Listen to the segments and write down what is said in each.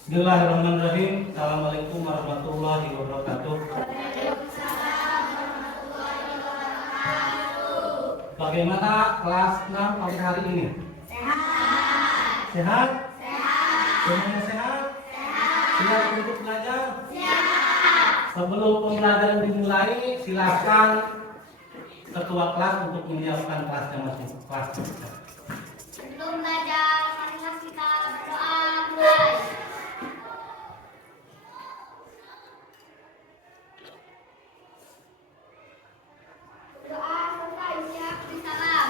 Bismillahirrahmanirrahim. Assalamualaikum warahmatullahi wabarakatuh. Bagaimana kelas 6 pada hari ini? Sehat. Sehat? Semuanya sehat? Siap untuk belajar? Sebelum pembelajaran dimulai, silakan ketua kelas untuk menyiapkan kelasnya masing kelas. Sebelum belajar, marilah kita berdoa mulai. Doa selesai, siap disalam.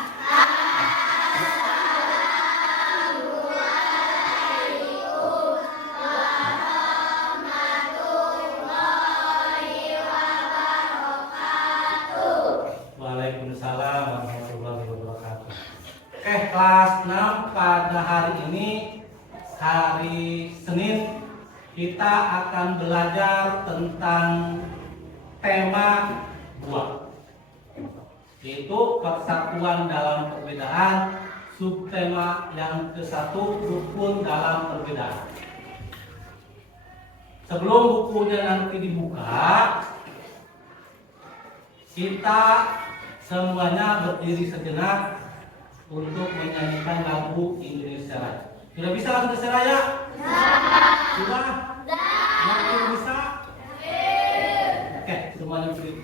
Waalaikumsalam warahmatullahi wabarakatuh. Kelas 6 pada hari ini, hari Senin, kita akan belajar tentang tema buah, yaitu persatuan dalam perbedaan. Subtema yang ke-1, rukun dalam perbedaan. Sebelum bukunya nanti dibuka, kita semuanya berdiri sejenak untuk menyanyikan lagu Indonesia Raya. Sudah bisa lagu Indonesia Raya? Sudah? Makin bisa? Oke, semuanya berdiri.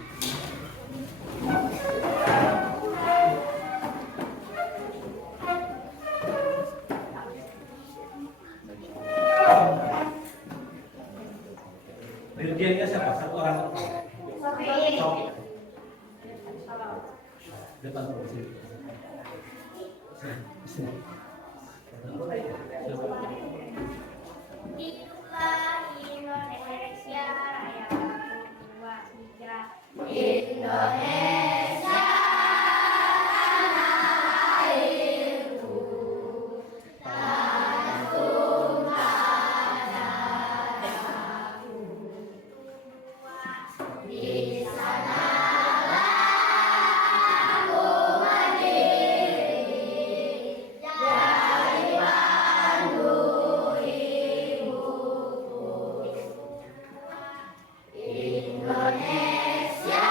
Dirjennya siapa? Satu orang. Sofi. Depan posisi. Hiduplah Indonesia Raya. 1, 2, 3. Indonesia tanah airku, tanah tumpah darahku. Di sanalah aku berdiri dari pandu ibuku. Indonesia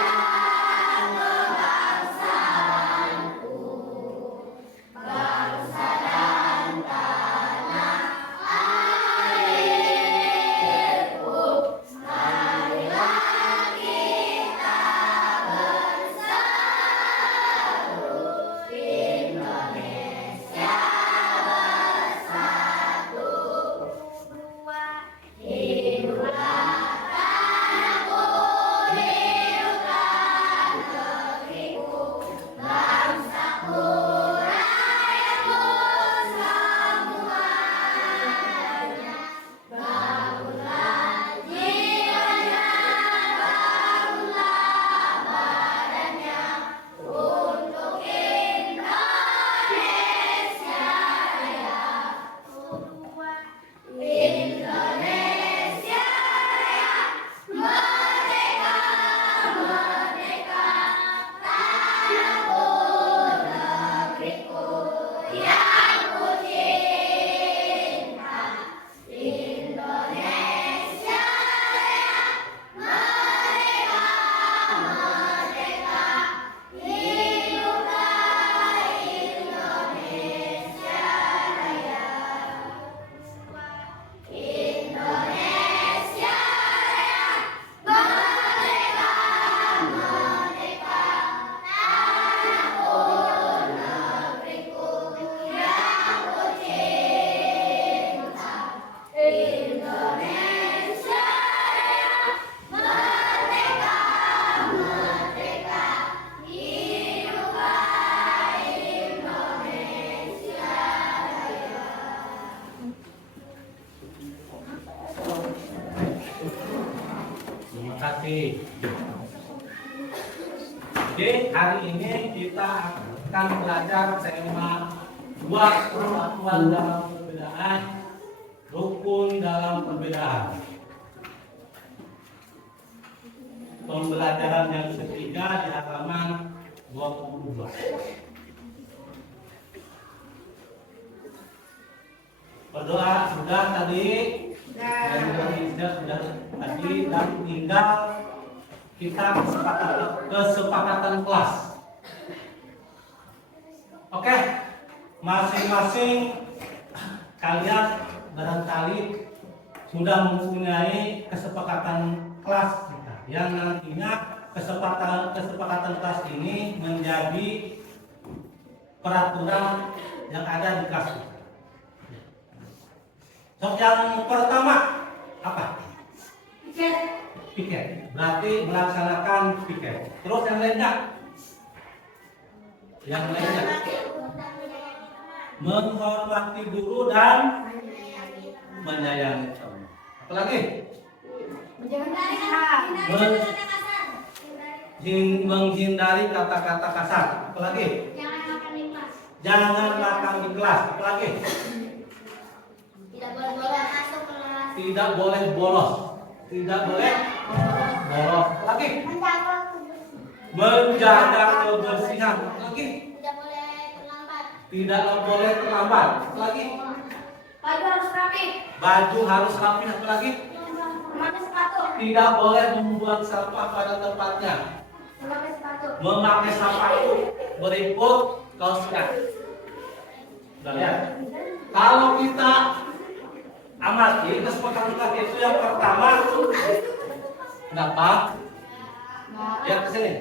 kebangsaanku, bangsa dan tanah airku. Marilah kita bersatu, Indonesia bersatu. 2, hiduplah tanahku, hiduplah negeriku, bangsaku, rakyatku semuanya. Bangunlah jiwanya, bangunlah badannya, untuk Indonesia Raya. 2, Indonesia Raya, merdeka, merdeka, tanahku, negeriku yang ku cinta. Indonesia Raya, merdeka, merdeka, hiduplah Indonesia Raya. Indonesia Raya, merdeka, merdeka, tanahku, negeriku yang ku cinta. Indonesia Raya, merdeka, merdeka, hiduplah Indonesia Raya. Terima kasih. Oke, hari ini kita akan belajar tema 2, persatuan dalam perbedaan, rukun dalam perbedaan. Pembelajaran yang ketiga di halaman 22. Berdoa sudah tadi? sudah tadi dan tinggal kita kesepakatan kelas. Oke, masing-masing kalian barangkali sudah mempunyai kesepakatan kelas kita, yang nantinya kesepakatan kelas ini menjadi peraturan yang ada di kelas kita. So, yang pertama apa? Piket. Berarti melaksanakan piket. Terus yang lainnya? Yang lainnya? Menghormati guru dan menyayangi teman. Apalagi? Menghindari kata-kata kasar. Apalagi? Jangan makan di kelas. Apalagi? Tidak boleh bolos. Tidak boleh bolos. Apalagi? Menjaga kebersihan. Apalagi? Tidak boleh terlambat. Apalagi? Baju harus rapi. Baju harus rapi. Apalagi? Memakai sepatu. Tidak boleh membuang sampah pada tempatnya. Memakai sepatu. Memakai sepatu berikut kaos kaki. Sudah lihat? Kalau kita amati kesepakatan itu yang pertama, kenapa? Ya ke sini.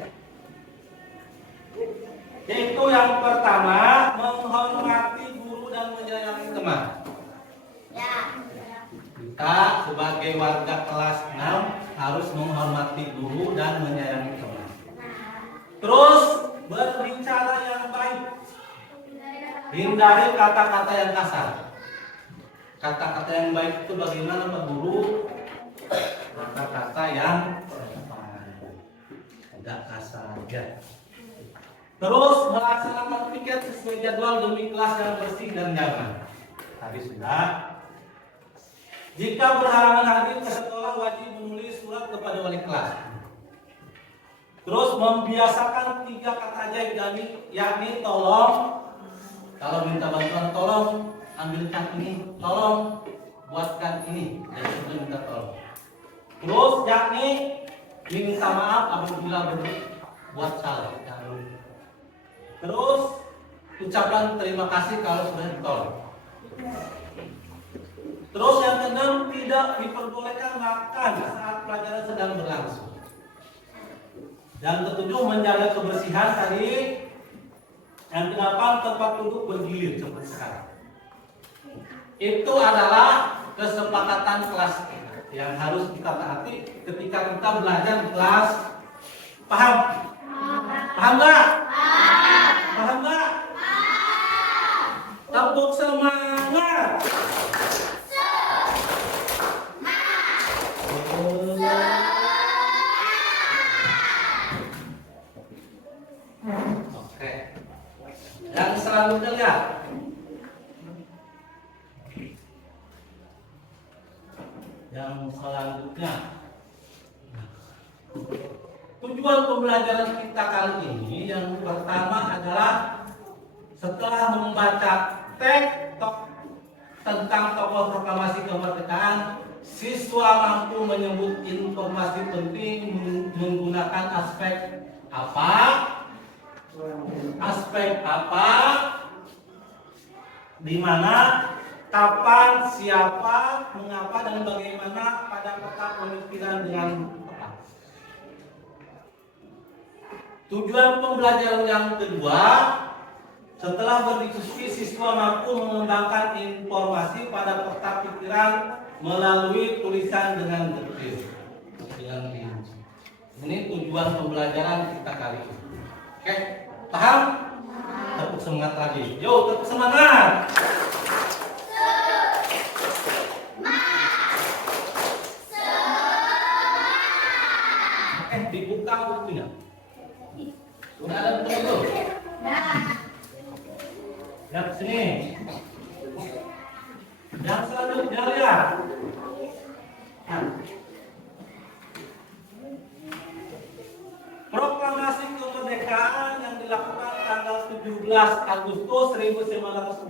Yaitu yang pertama, menghormati guru dan menyayangi teman. Ya. Kita sebagai warga kelas 6 harus menghormati guru dan menyayangi teman. Terus berbicara yang baik. Hindari kata-kata yang kasar. Kata-kata yang baik itu bagaimana Pak Guru? Kata-kata yang tidak kasar aja. Terus melaksanakan piket sesuai jadwal demi kelas yang bersih dan nyaman. Tadi sudah. Jika berhalangan hadir ke sekolah, wajib menulis surat kepada wali kelas. Terus membiasakan 3 kata ajaib, yakni tolong. Kalau minta bantuan, tolong ambilkan ini, tolong buatkan ini, dan sudah minta tolong. Terus yakni minta maaf apabila berbuat salah. Terus ucapan terima kasih kalau sudah ditolong. Terus yang keenam, tidak diperbolehkan makan saat pelajaran sedang berlangsung. Dan ketujuh, menjaga kebersihan tadi. Yang kedelapan, tempat duduk bergilir seperti sekarang. Itu adalah kesepakatan kelas kita yang harus kita taati ketika kita belajar di kelas. Paham? Paham nggak? Paham nggak? Tepuk semangat. Oke. Yang selanjutnya lihat. Yang selanjutnya, tujuan pembelajaran kita kali ini yang pertama adalah setelah membaca teks tentang tokoh proklamasi kemerdekaan, siswa mampu menyebut informasi penting menggunakan aspek apa, di mana, kapan, siapa, mengapa, dan bagaimana pada peta pemikiran dengan peta. Tujuan pembelajaran yang kedua, setelah berdiskusi, siswa mampu mengembangkan informasi pada peta pikiran melalui tulisan dengan detail. Ini tujuan pembelajaran kita kali ini. Oke, paham? Tepuk semangat lagi. Yo, tepuk semangat. Dibuka bukunya. Sudah ada buku itu? Lihat sini. Yang selanjutnya lihat. Nah. Proklamasi kemerdekaan yang dilakukan tanggal 17 Agustus 1945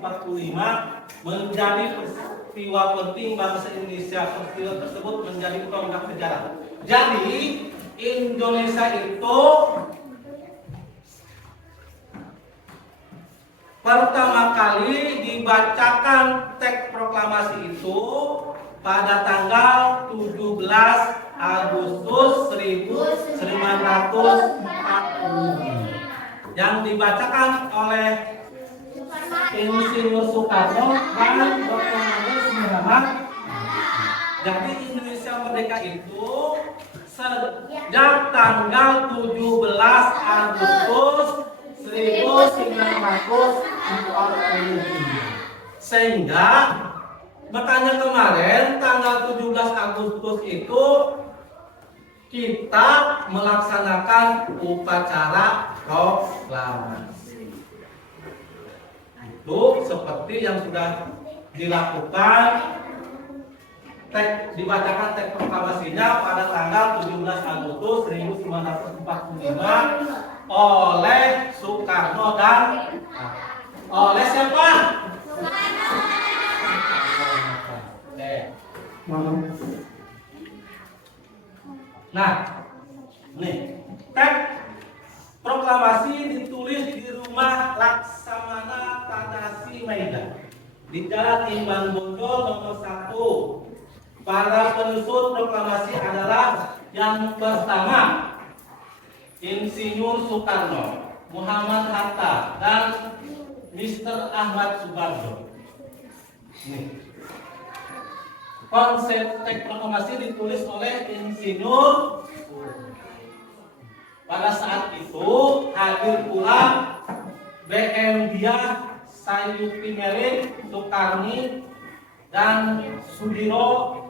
menjadi peristiwa penting bangsa Indonesia. Peristiwa tersebut menjadi tonggak sejarah. Jadi Indonesia itu pertama kali dibacakan teks proklamasi itu pada tanggal 17 Agustus 1945 yang dibacakan oleh Insinyur Soekarno dan Dr. Andes Muhammad. Jadi Indonesia merdeka itu sejak tanggal 17 Agustus 1945. Sehingga makanya kemarin tanggal 17 Agustus itu kita melaksanakan upacara proklamasi. Itu seperti yang sudah dilakukan dibacakan teks proklamasinya pada tanggal 17 Agustus 1945 oleh Soekarno dan oleh siapa? Nah, nih teks proklamasi ditulis di rumah Laksamana Tadasi Maida di Jalan Imban Bonjol nomor 1. Para penyusun proklamasi adalah yang pertama Insinyur Soekarno, Muhammad Hatta, dan Mr. Ahmad Subarjo. Nih. Konsep teks proklamasi ditulis oleh Insinyur. Pada saat itu hadir pula BM Diah, Sayuti Merin, Soekarni, dan Sudiro.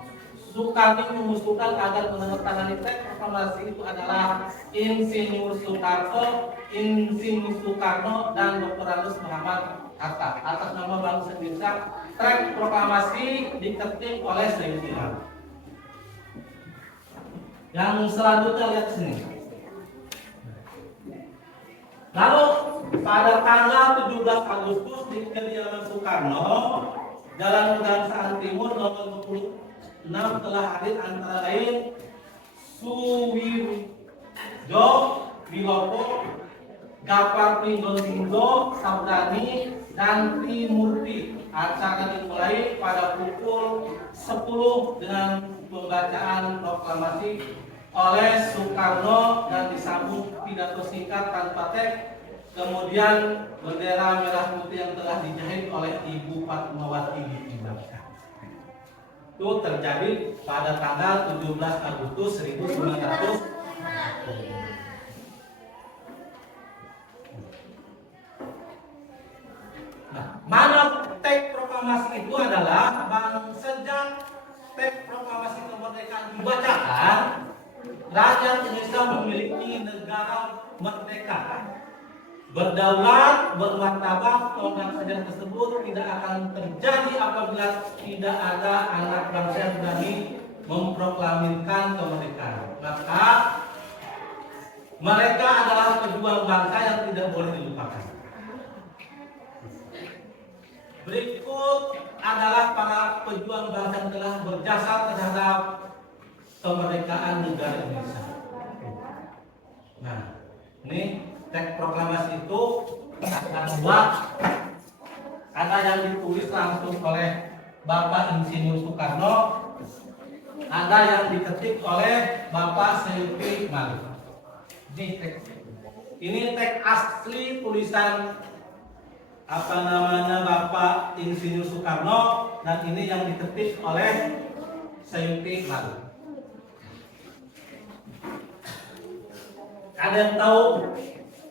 Soekarni mengusulkan agar menandatangani teks proklamasi itu adalah Insinyur Soekarno, dan Dr. Andes Muhammad Hatta. Atas nama bangsa Indonesia, teks proklamasi diketik oleh Sayuti Merin. Yang selanjutnya lihat sini. Lalu pada tanggal 17 Agustus di kediaman Soekarno, Jalan Pegangsaan Timur nomor 26 telah hadir antara lain Suwirjo Wilopo, Gapar Pringgo Sabdani, dan Trimurti. Acara dimulai pada pukul 10 dengan pembacaan proklamasi oleh Soekarno dan disambung pidato singkat tanpa teks. Kemudian bendera merah putih yang telah dijahit oleh Ibu Fatmawati dikibarkan. Itu terjadi pada tanggal 17 Agustus 1945. Nah, mana teks proklamasi itu adalah sejak teks proklamasi kemerdekaan dibacakan, rakyat Indonesia memiliki negara merdeka, berdaulat, bermartabat. Tonggak sejarah tersebut tidak akan terjadi apabila tidak ada anak bangsa yang berani memproklamirkan kemerdekaan. Maka mereka adalah pejuang bangsa yang tidak boleh dilupakan. Berikut adalah para pejuang bangsa yang telah berjasa terhadap kemerdekaan negara Indonesia. Nah, ini teks proklamasi itu ada yang ditulis langsung oleh Bapak Insinyur Soekarno, ada yang diketik oleh Bapak Sayuti Merin. Ini teks asli tulisan Bapak Insinyur Soekarno, dan ini yang diketik oleh Sayuti Merin. Ada yang tahu?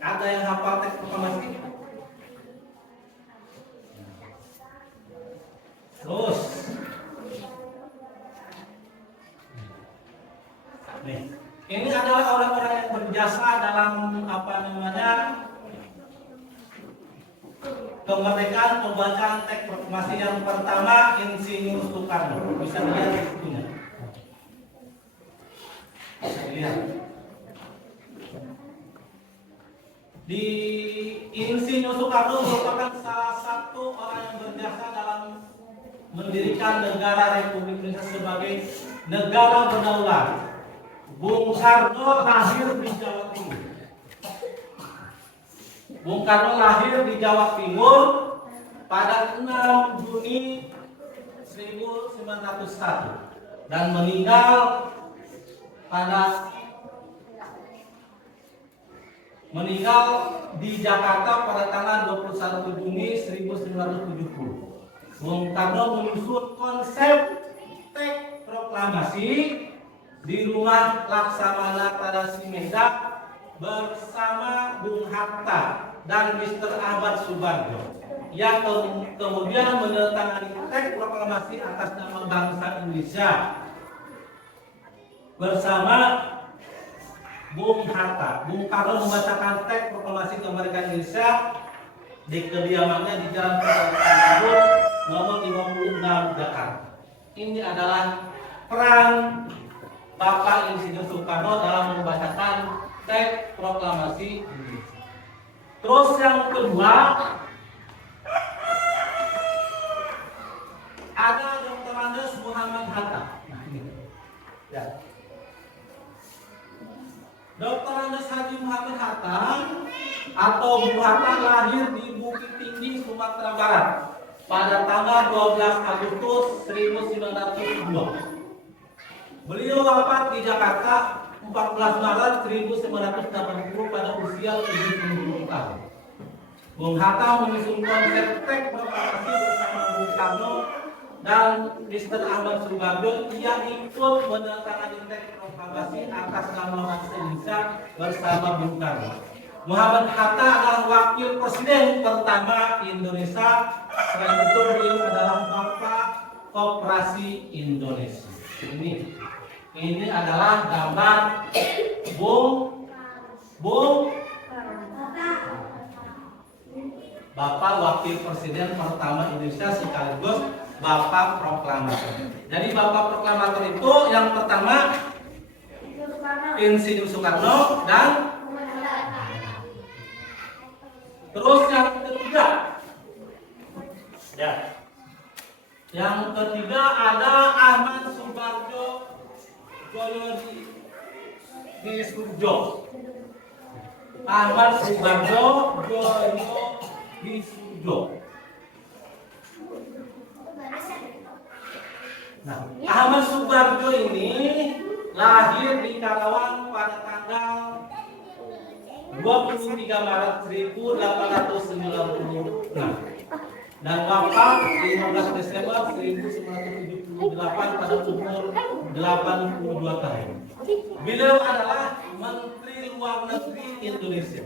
Ada yang hafal teks proklamasi? Terus, nih, ini adalah orang-orang yang berjasa dalam kemerdekaan pembacaan teks proklamasi. Yang pertama Insinyur Soekarno, bisa dilihat di situnya. Bisa dilihat. Di Insinyur Soekarno merupakan salah satu orang yang berjasa dalam mendirikan negara Republik Indonesia sebagai negara berdaulat. Bung Karno lahir di Jawa Timur. Bung Karno lahir di Jawa Timur pada 6 Juni 1901 dan meninggal di Jakarta pada tanggal 21 Juni 1970. Bung Karno menyusun konsep teks proklamasi di rumah Laksamana Tadasi Medan bersama Bung Hatta dan Mr. Ahmad Subarjo yang kemudian menandatangani teks proklamasi atas nama bangsa Indonesia bersama Bung Hatta. Bung Karno membacakan teks proklamasi kemerdekaan Indonesia di kediamannya di Jalan Timur nomor 56 Jakarta. Ini adalah peran Bapak Insinyur Soekarno dalam membacakan teks proklamasi Indonesia. Terus yang kedua, ada Dr. Andes Muhammad Hatta. Nah, ini. Ya. Dr. Andes Haji Muhammad Hatta atau Bung Hatta lahir di Bukit Tinggi, Sumatera Barat pada tanggal 12 Agustus 1902. Beliau wafat di Jakarta 14 Maret 1980 pada usia 70 tahun. Bung Hatta menyusun konsep teks proklamasi bersama Bung Karno dan Mr. Ahmad Subarjo. Ia ikut menandatangani teks proklamasi atas nama bangsa Indonesia bersama Bung Karno. Muhammad Hatta adalah wakil presiden pertama Indonesia. Selain itu beliau adalah Bapak Koperasi Indonesia. Ini adalah gambar Bapak wakil presiden pertama Indonesia sekaligus Bapak proklamator. Jadi Bapak proklamator itu yang pertama Insinyur Soekarno dan terus yang ketiga, ya, yang ketiga ada Ahmad Subarjo Joyo di Surjo. Ahmad Subarjo Joyo di Surjo. Nah, Ahmad Subarjo ini lahir di Karawang pada tanggal 23 Maret 1896 dan wafat 15 Desember 1978 pada umur 82 tahun. Beliau adalah Menteri Luar Negeri Indonesia.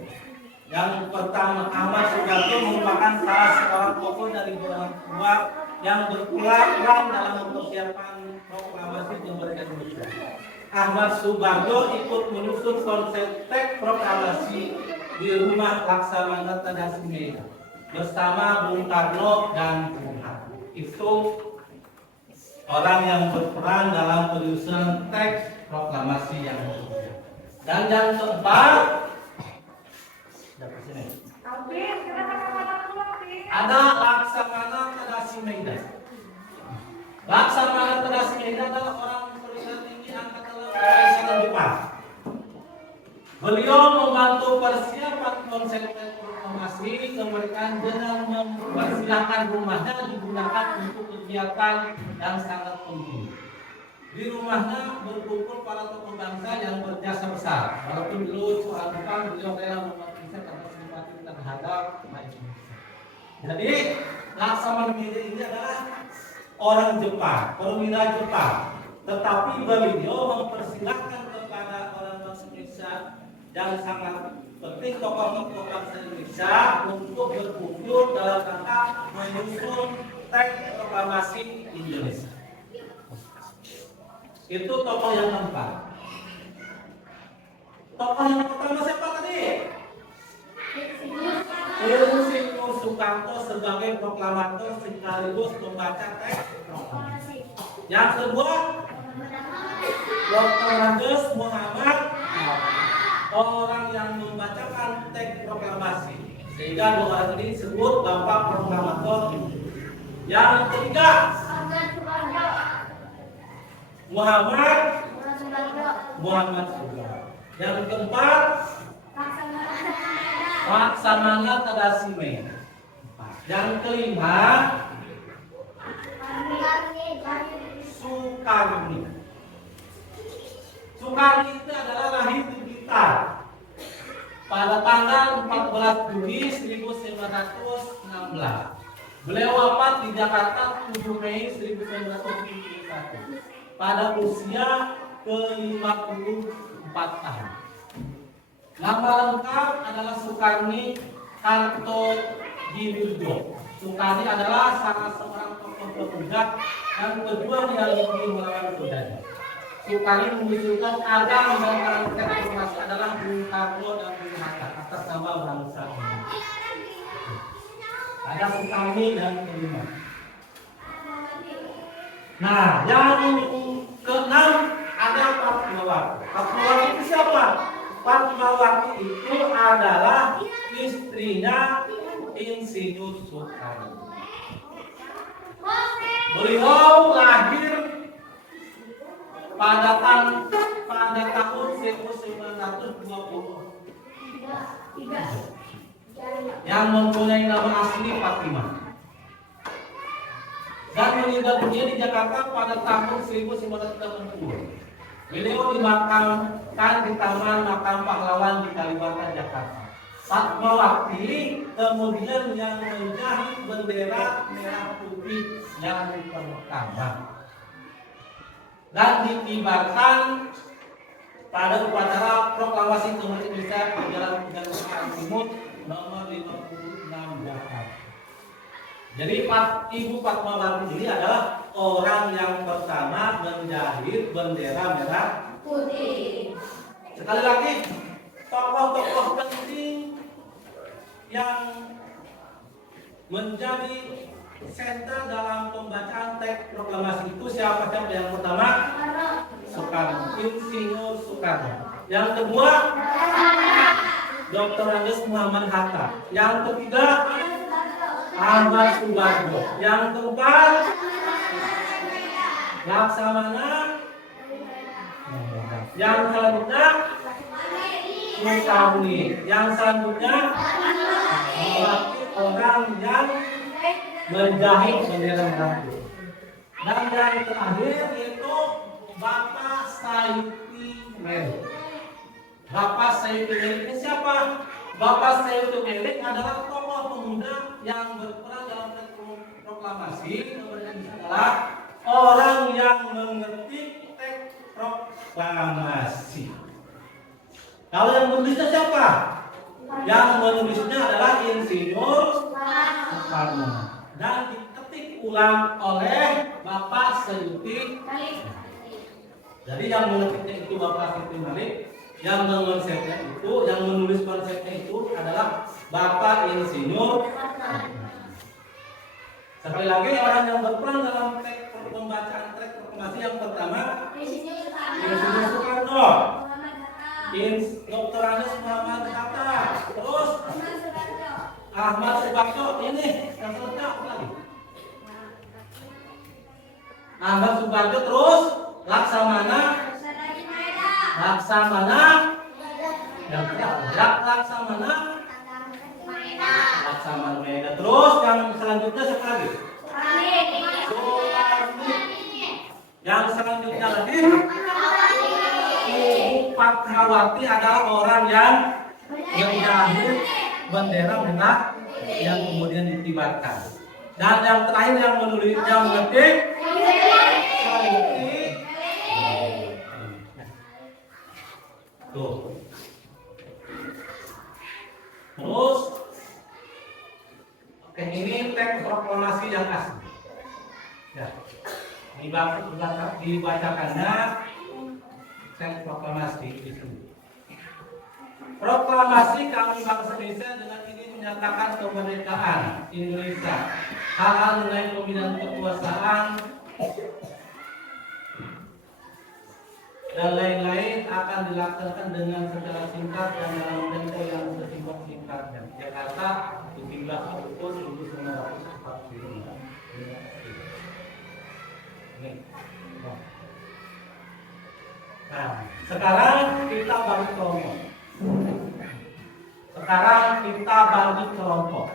Yang pertama, Ahmad Subarjo merupakan salah seorang tokoh dari golongan tua yang berperan dalam mempersiapkan proklamasi kemerdekaan Indonesia. Ahmad Subarjo ikut menyusun konsep teks proklamasi di rumah Laksamana Tadasi Medan bersama Bung Karno dan Bung Hatta. Itu orang yang berperan dalam penyusunan teks proklamasi yang kedua. Dan yang keempat, ada Laksamana Tadasi Medan. Laksamana Tadasi Medan adalah orang perwira tinggi angkatan laut Kaisaran Jepang. Beliau membantu persiapan konsep proklamasi kemerdekaan dengan mempersilahkan rumahnya digunakan untuk kegiatan yang sangat penting. Di rumahnya berkumpul para tokoh bangsa yang berjasa besar. Walaupun dulu soal Jepang, beliau rela memakai karena simpati terhadap Indonesia. Jadi Laksamana Medan ini adalah orang Jepang, perwira Jepang. Tetapi beliau mempersilahkan kepada orang bangsa Indonesia yang sangat penting tokoh-tokoh bangsa Indonesia untuk berkumpul dalam rangka menyusun teks proklamasi Indonesia. Itu tokoh yang keempat. Tokoh yang pertama siapa tadi? Insinyur Soekarno sebagai proklamator sekaligus pembaca teks proklamasi. Yang kedua, Dr. Andes Muhammad, orang yang membacakan teks proklamasi Sehingga dua orang ini disebut Bapak Proklamator. Yang ketiga, Muhammad Soekarno. Yang keempat, Laksamana Tadasime. Yang kelima, Soekarni. Soekarni itu adalah lahir di Blitar pada tanggal 14 Juni 1916. Beliau wafat di Jakarta 7 Mei 1971 pada usia ke-54 tahun. Nama lengkap adalah Soekarni Kartodinurjo. Soekarni adalah salah seorang tokoh pemuda dan pejuang yang ingin melawan penjajah. Soekarni mengusulkan agar negara reformasi adalah Bung Karno dan Bung Hatta atas nama bangsa ini. Ada Soekarni dan kelima. Nah, yang keenam ada Fatmawati. Fatmawati itu siapa? Fatmawati itu adalah istrinya Insinyur Soekarno. Beliau lahir pada tahun 1920 yang mempunyai nama asli Fatimah dan meninggal dunia di Jakarta pada tahun 1980. Beliau dimakamkan di Taman Makam Pahlawan di Kalibata, Jakarta. Fatmawati kemudian yang menjahit bendera merah putih yang pertama dan dikibarkan pada upacara proklamasi kemerdekaan Indonesia di Jalan Kemerdekaan Timur nomor 56 Jakarta. Jadi Ibu Fatmawati ini adalah orang yang pertama menjahit bendera merah putih. Sekali lagi, tokoh-tokoh penting yang menjadi sentral dalam pembacaan teks proklamasi itu siapa? Yang pertama Soekarno, Insinyur Soekarno. Yang kedua Dr. Andes Muhammad Hatta. Yang ketiga Ahmad Subarjo. Yang keempat Laksamana. Yang selanjutnya Soekarni. Yang selanjutnya orang yang menjahit bendera merah putih. Dan yang terakhir yaitu Bapak Sayuti Melik. Bapak Sayuti Melik ini siapa? Bapak Sayuti Melik adalah tokoh pemuda yang berperan dalam proklamasi. Kemudian adalah orang yang mengetik teks proklamasi. Kalau yang menulisnya siapa? Yang menulisnya adalah Insinyur Soekarno dan diketik ulang oleh Bapak Sayuti Melik. Jadi yang mengetiknya itu Bapak Sayuti Melik, yang mengonsepnya itu, yang menulis konsepnya itu adalah Bapak Insinyur. Sekali lagi orang yang berperan dalam teks pembacaan teks proklamasi yang pertama Insinyur Soekarno, Dr. Andes Muhammad Hatta, terus Ahmad Subarjo. Ini yang selengkap lagi. Ahmad Subarjo, terus Laksamana Meda. Terus yang selanjutnya siapa lagi? Soekarni. Yang selanjutnya lagi Ibu Fatmawati adalah orang yang menjahit bendera merah yang kemudian dikibarkan. Dan yang terakhir yang menulis, yang mengetik tuh. Terus oke, ini teks proklamasi yang asli. Ya. Dibacakannya teks proklamasi di sini. Proklamasi kami bangsa Indonesia dengan ini menyatakan kemerdekaan Indonesia. Hal-hal mengenai pembinaan kekuasaan dan lain-lain akan dilaksanakan dengan secara singkat dan dalam tempo yang sesingkat-singkatnya. Jakarta 17 Agustus 1945. Nah, sekarang kita bagi kelompok.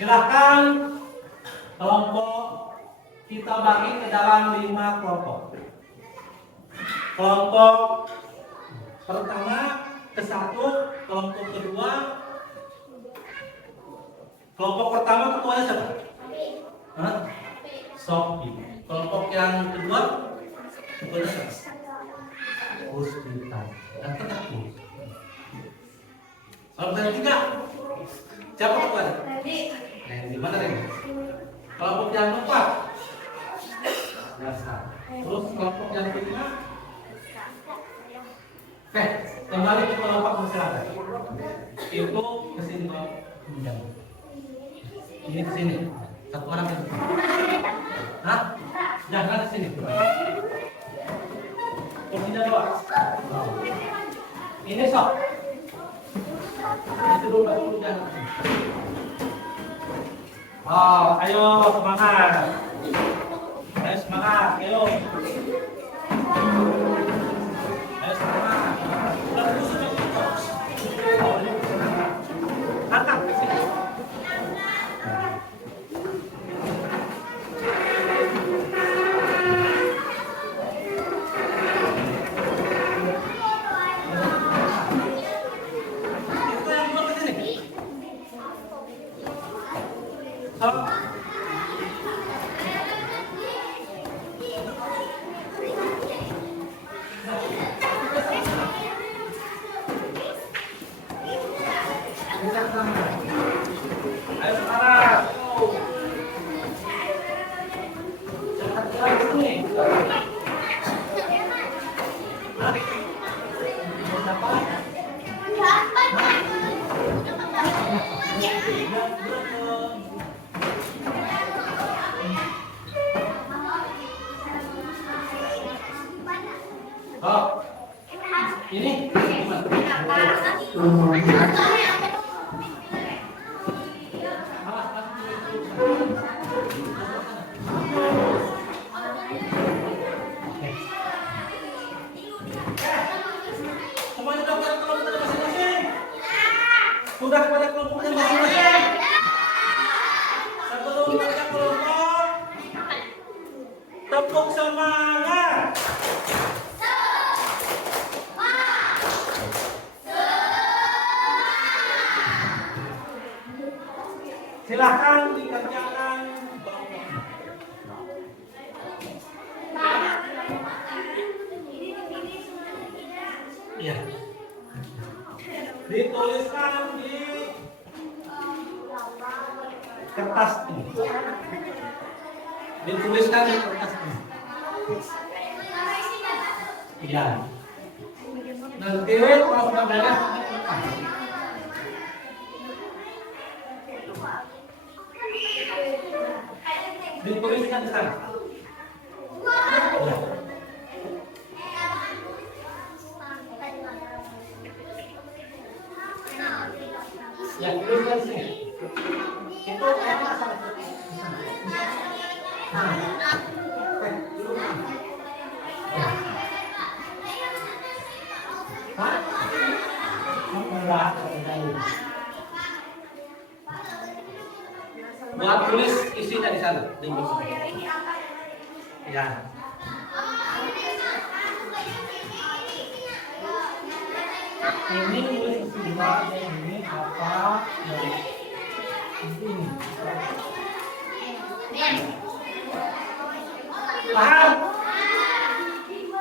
Silahkan kelompok kita bagi ke dalam 5 kelompok. Kelompok pertama ke 1, kelompok kedua. Kelompok pertama ketuanya siapa? Hah? Sopi. Kelompok yang kedua ketuanya siapa? Puspita. Dan tetapi kelompok yang ketiga siapa ketuanya? Di mana Ren? Kelompok yang keempat dasar. Terus kelompok yang kelima. Oke, kembali ke kelompok masyarakat. Itu kesini Pak. Ini kesini. Satu orang ke sini. Hah? Jangan ke sini. Kursinya 2. Ini sok. Itu dulu jangan. Oh, ayo semangat. Ayo semangat, ayo. Ayo semangat. Udah dulu sudah gitu. Angkat ke sini. Itu yang dua ke sini. So, ayo sekarang. Cepat lagi sini. Hah? Siapa? Oh, ini semuanya udah pada kelompoknya masing-masing. Sudah pada kelompoknya masing-masing. Sebelum kerja kelompok, tepuk semangat. Silahkan dikerjakan. Iya. Dituliskan di kertas ini. Dituliskan di kertas ini. Iya. Nanti kalau sudah beres dituliskan di sana. Ya. Ya, tuliskan di sini. Itu apa sana? Hah? Enggak. Buat tulis isinya di sana. Ya. Ini tulis isinya, ini apa? Ini. Paham?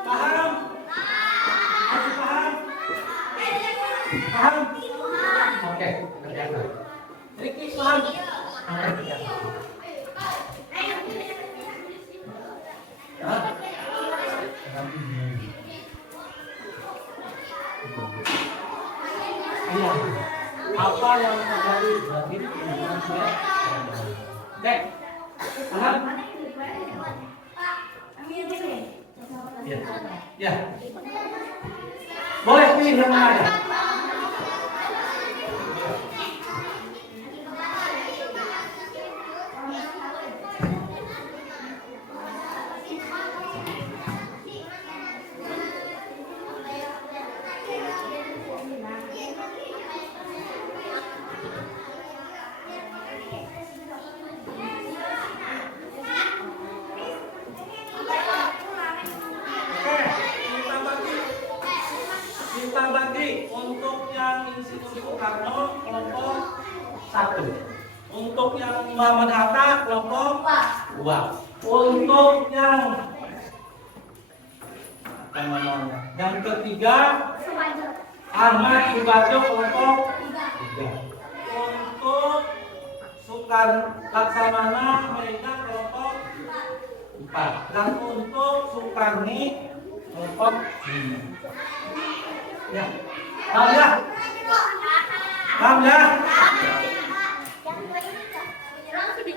Paham? Masih paham? Paham? Oke, kerjakan. Riki paham? Oke, kerjakan. Hah? Iya. Apa yang terjadi berarti hubungan saya? Oke. Paham? Ya. Ya. Boleh pilih yang mana aja. Kita bagi untuk yang Institut Soekarno kelompok 1. Untuk yang Muhammad Hatta kelompok 2. Untuk yang ketiga Ahmad Subarjo kelompok 3. Untuk Sukar Laksamana Mega kelompok 4. Dan untuk Sukarni kelompok 5. Ya. Paham ya? Paham ya?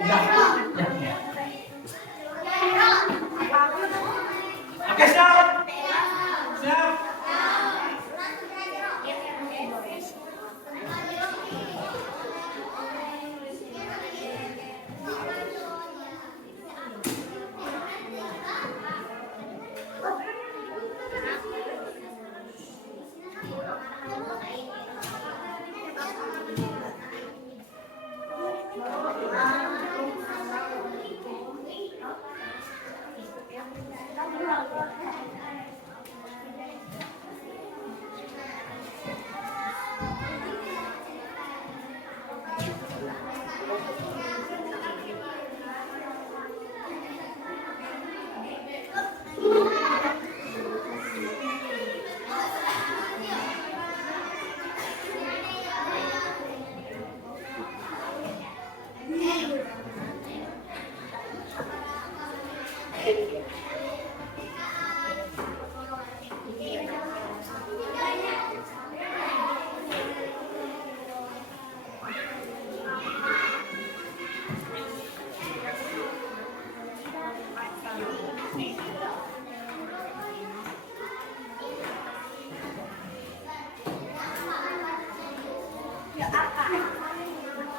Ya. Ya. Oke, siap? Siap?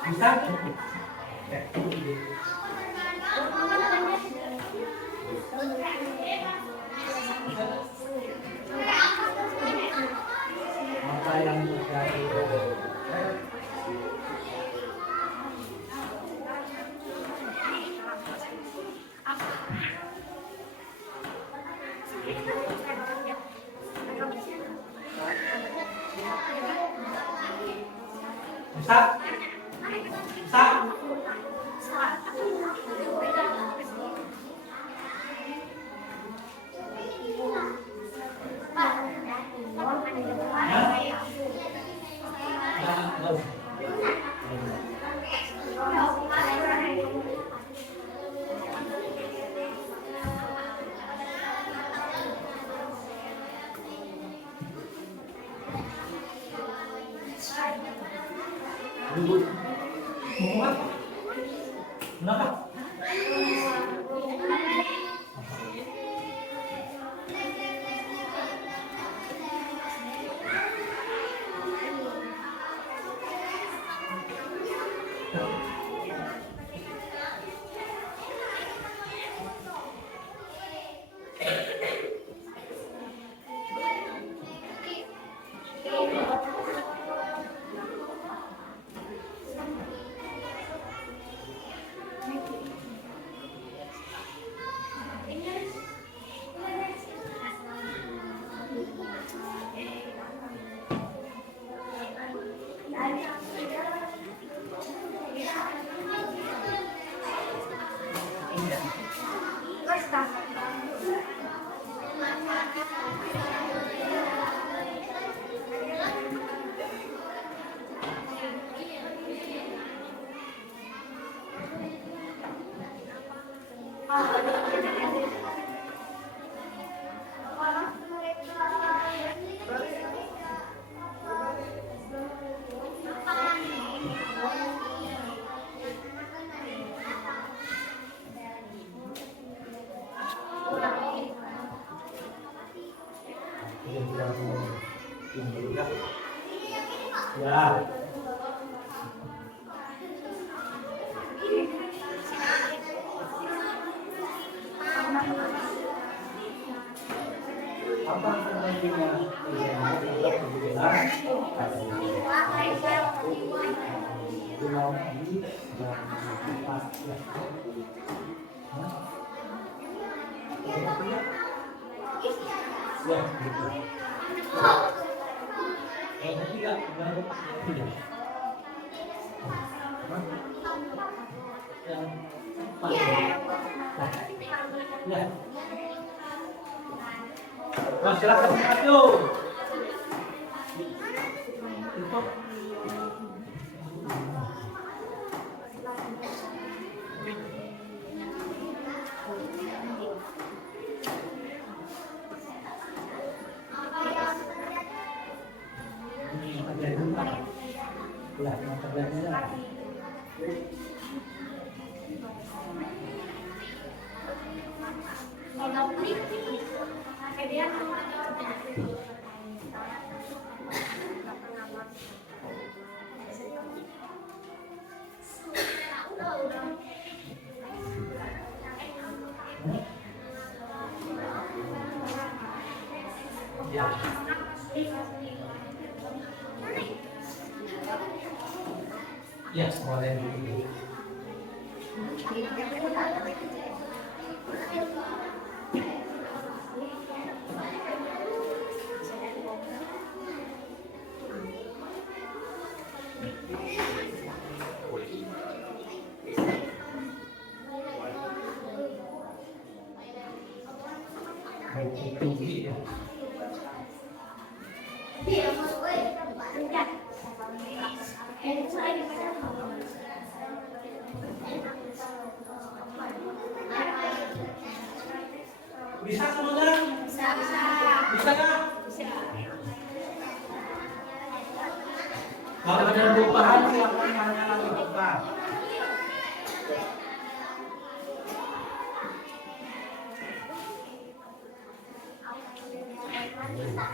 Bisa? Apa yang terjadi? Bisa? Bisa? Mau apa? Kenapa? Ya. Kapan pendampingnya? Ya, gitu. Tidak, tidak. Yang empat. Ya. Masyarakat maju. Untuk ya, boleh. Tinggi ya. Bisa semuanya? Bisa. Bisa kah? Bisa. Kalau ada yang belum paham silakan tanya lagi Pak. Bisa.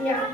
Ya.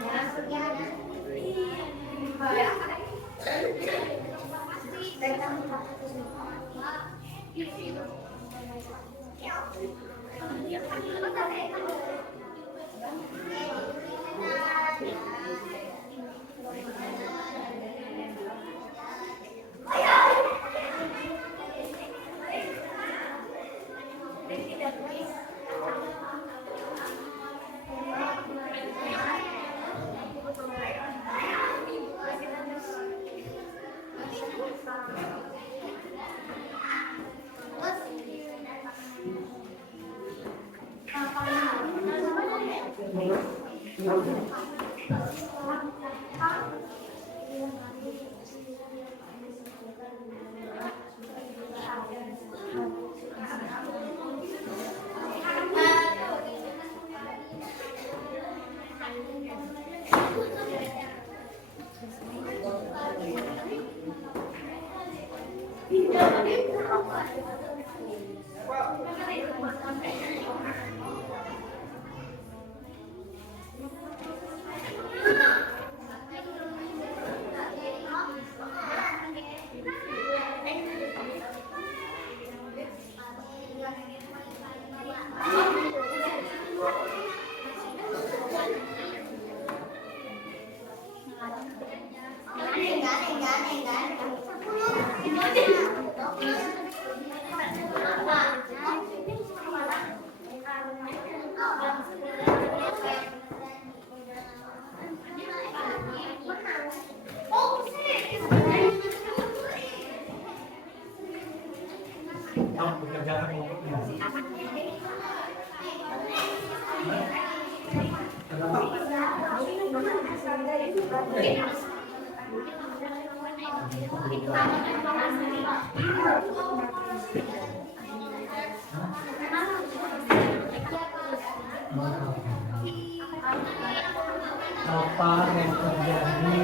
Apa yang terjadi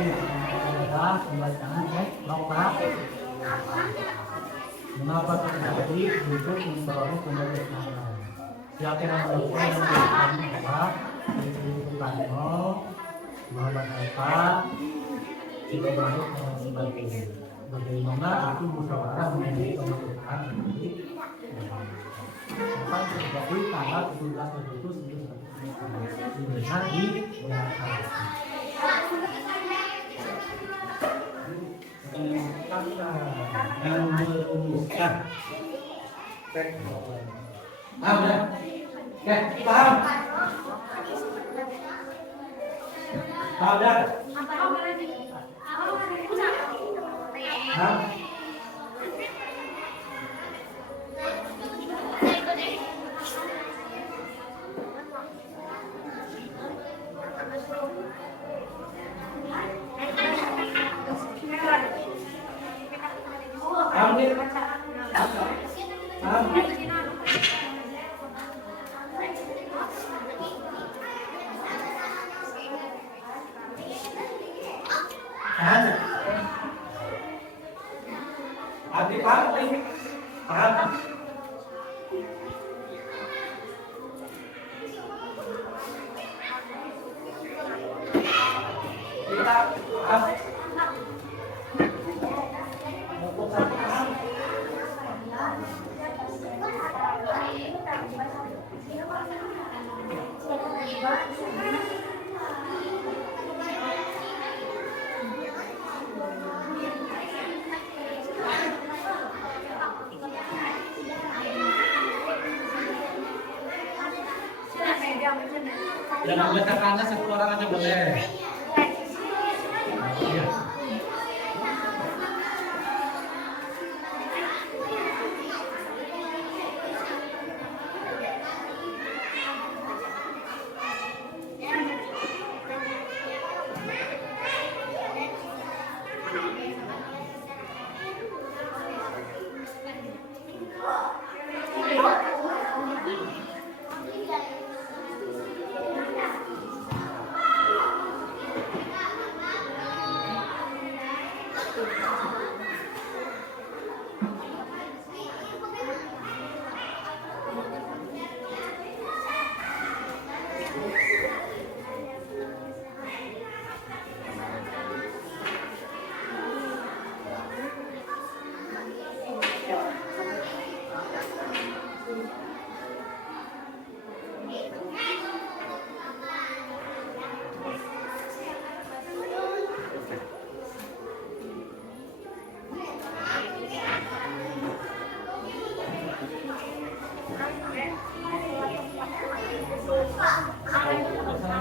adalah pembacaan nota mengapa terjadi untuk memperoleh pembebasan. Siapa yang melakukan adalah Soekarno, Muhammad Hatta, Cik Baru dan sebagainya. Bagaimana itu musyawarah mengenai pembentukan ini? Apa terjadi tanggal 17 Agustus 1995 di Jakarta. Yang merumuskan. Paham ya? Oke, paham? Paham ya? Paham? Amin. Abdi paham? Paham? Kita paham? Jangan baca kanan, satu orang aja boleh. Iya.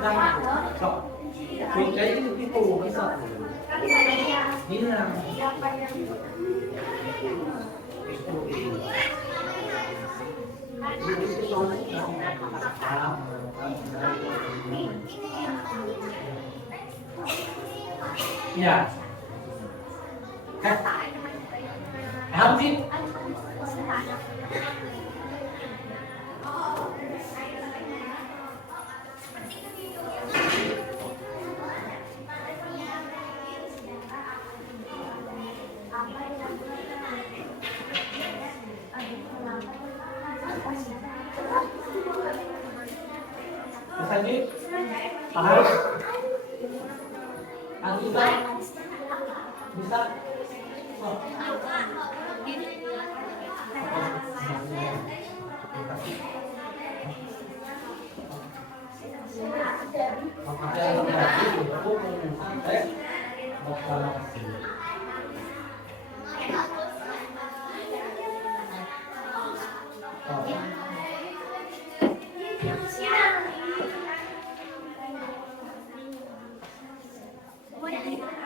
đang chọn cái tủ cái sợ nghĩ là ya Hamzin bisa Ji paham Anissa bisa oh.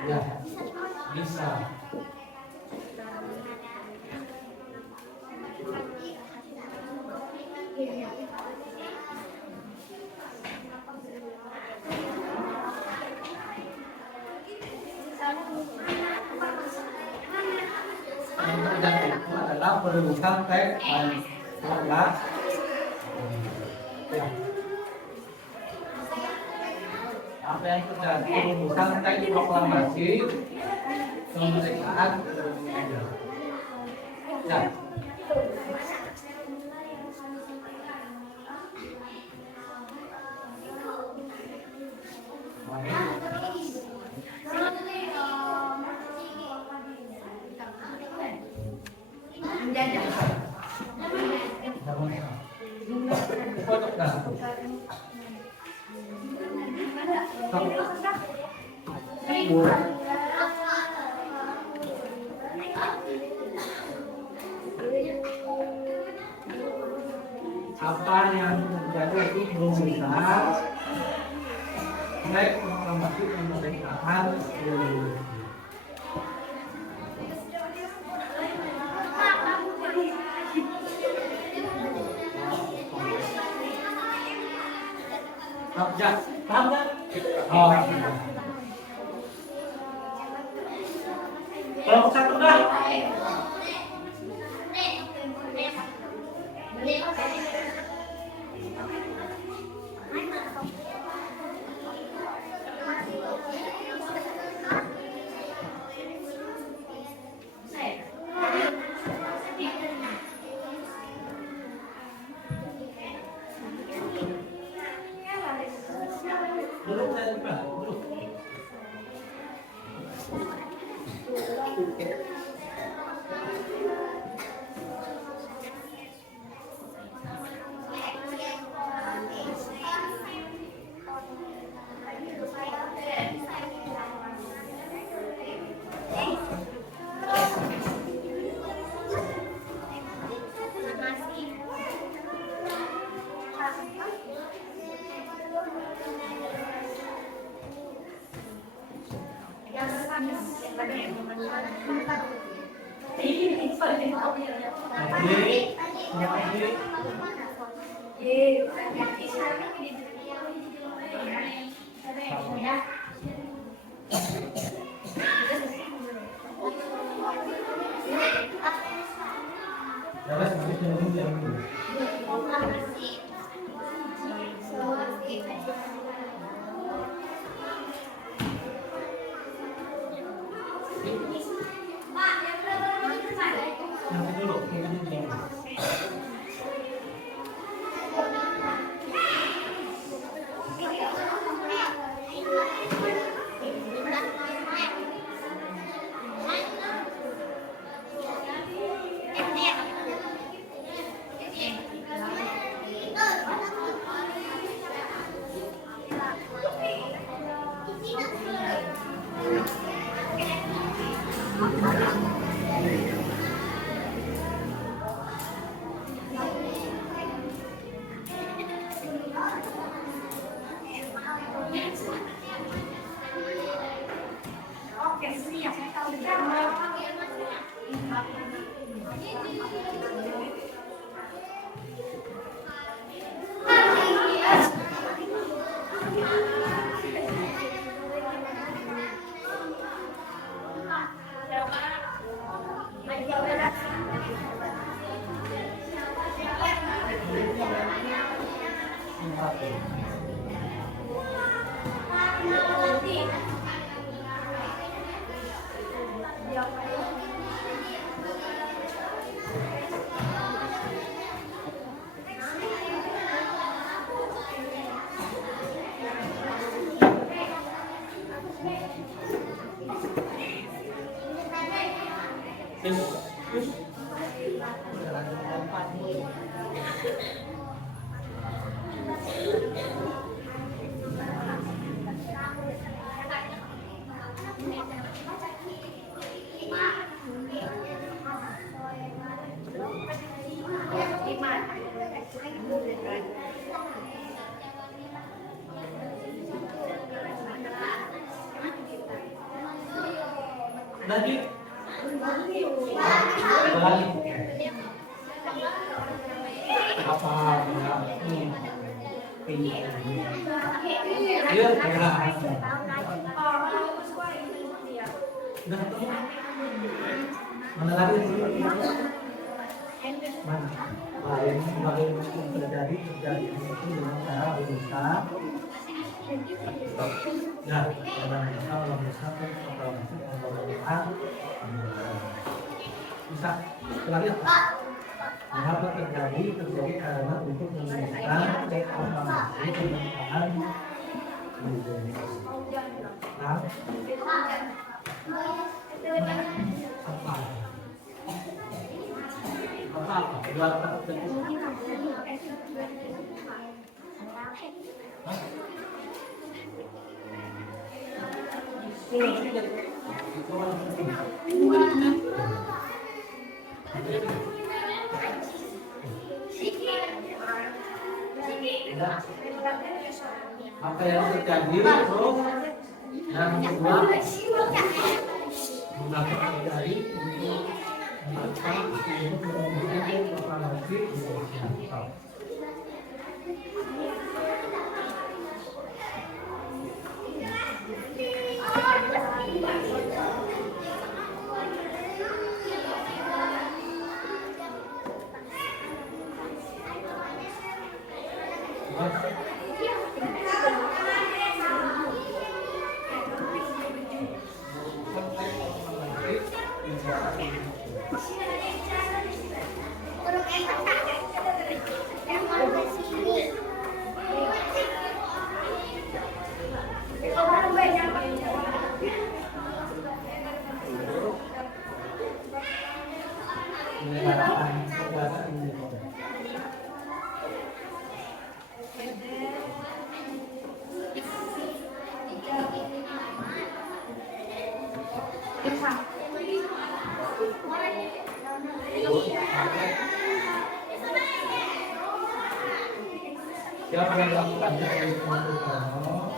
Ya, bisa. Yang terjadi itu adalah perebutan teks dan kelas. Ya. Apa yang terjadi perebutan teks proklamasi kemerdekaan ya. Apa yang terjadi itu perubahan baik proklamasi kemerdekaan ya, paham kan? Oh, kelompok satu dah. Duduk saya buka, duduk. satu. Lagi. Apa? Iya, udah ketemu. Mana lagi? Mana? Lain yang terjadi itu dengan cara berusaha. Ya, kalau bisa bisa lagi apa? Mengapa terjadi karena untuk menemukan informasi pemerintahan nah apa yang terjadi terus yang kedua mengapa terjadi untuk menentukan proklamasi Indonesia. Siapa yang melakukannya oleh Soekarno?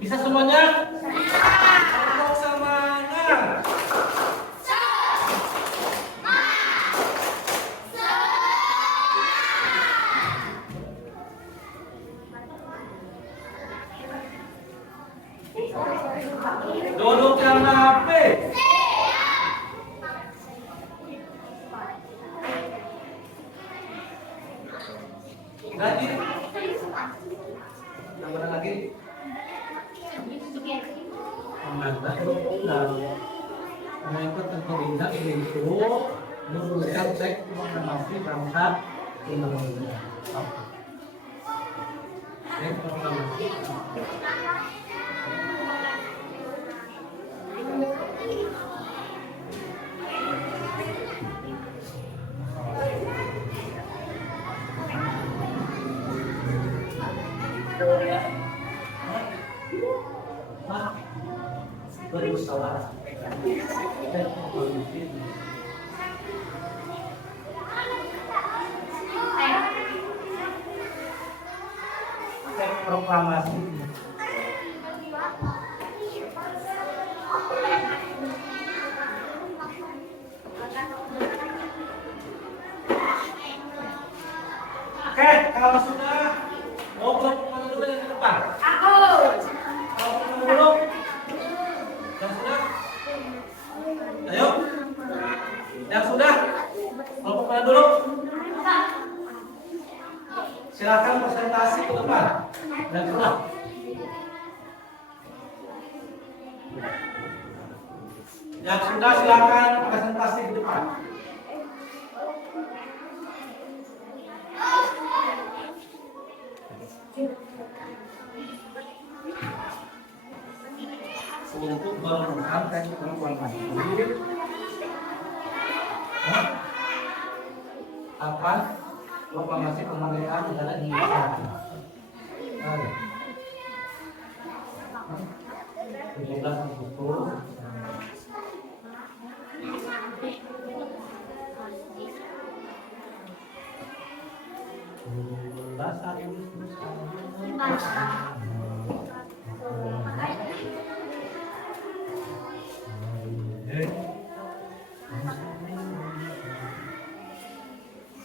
Bisa semuanya? Untuk semangat. Duduk yang rapi. Lagi. Yang mana lagi? Mereka terlihat itu merumuskan teks proklamasi bangsa Indonesia. Teks proklamasi. Bermusyawarah. Teks proklamasi. Oke, kalau sudah mau belok kemana dulu yang ke depan? Aku. Kalau kemana dulu? Yang sudah? Ayo. Yang sudah? Mau kemana dulu? Silakan presentasi ke depan dan keluar. Yang sudah silakan presentasi ke depan. Untuk merumuskan teks proklamasi. Apa? Proklamasi kemerdekaan negara Indonesia. 17 Agustus.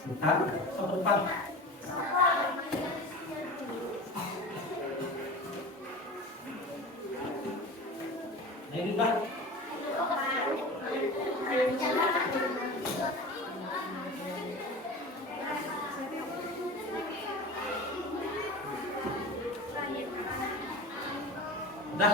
Sebentar, ke depan. Ini Pak. Udah.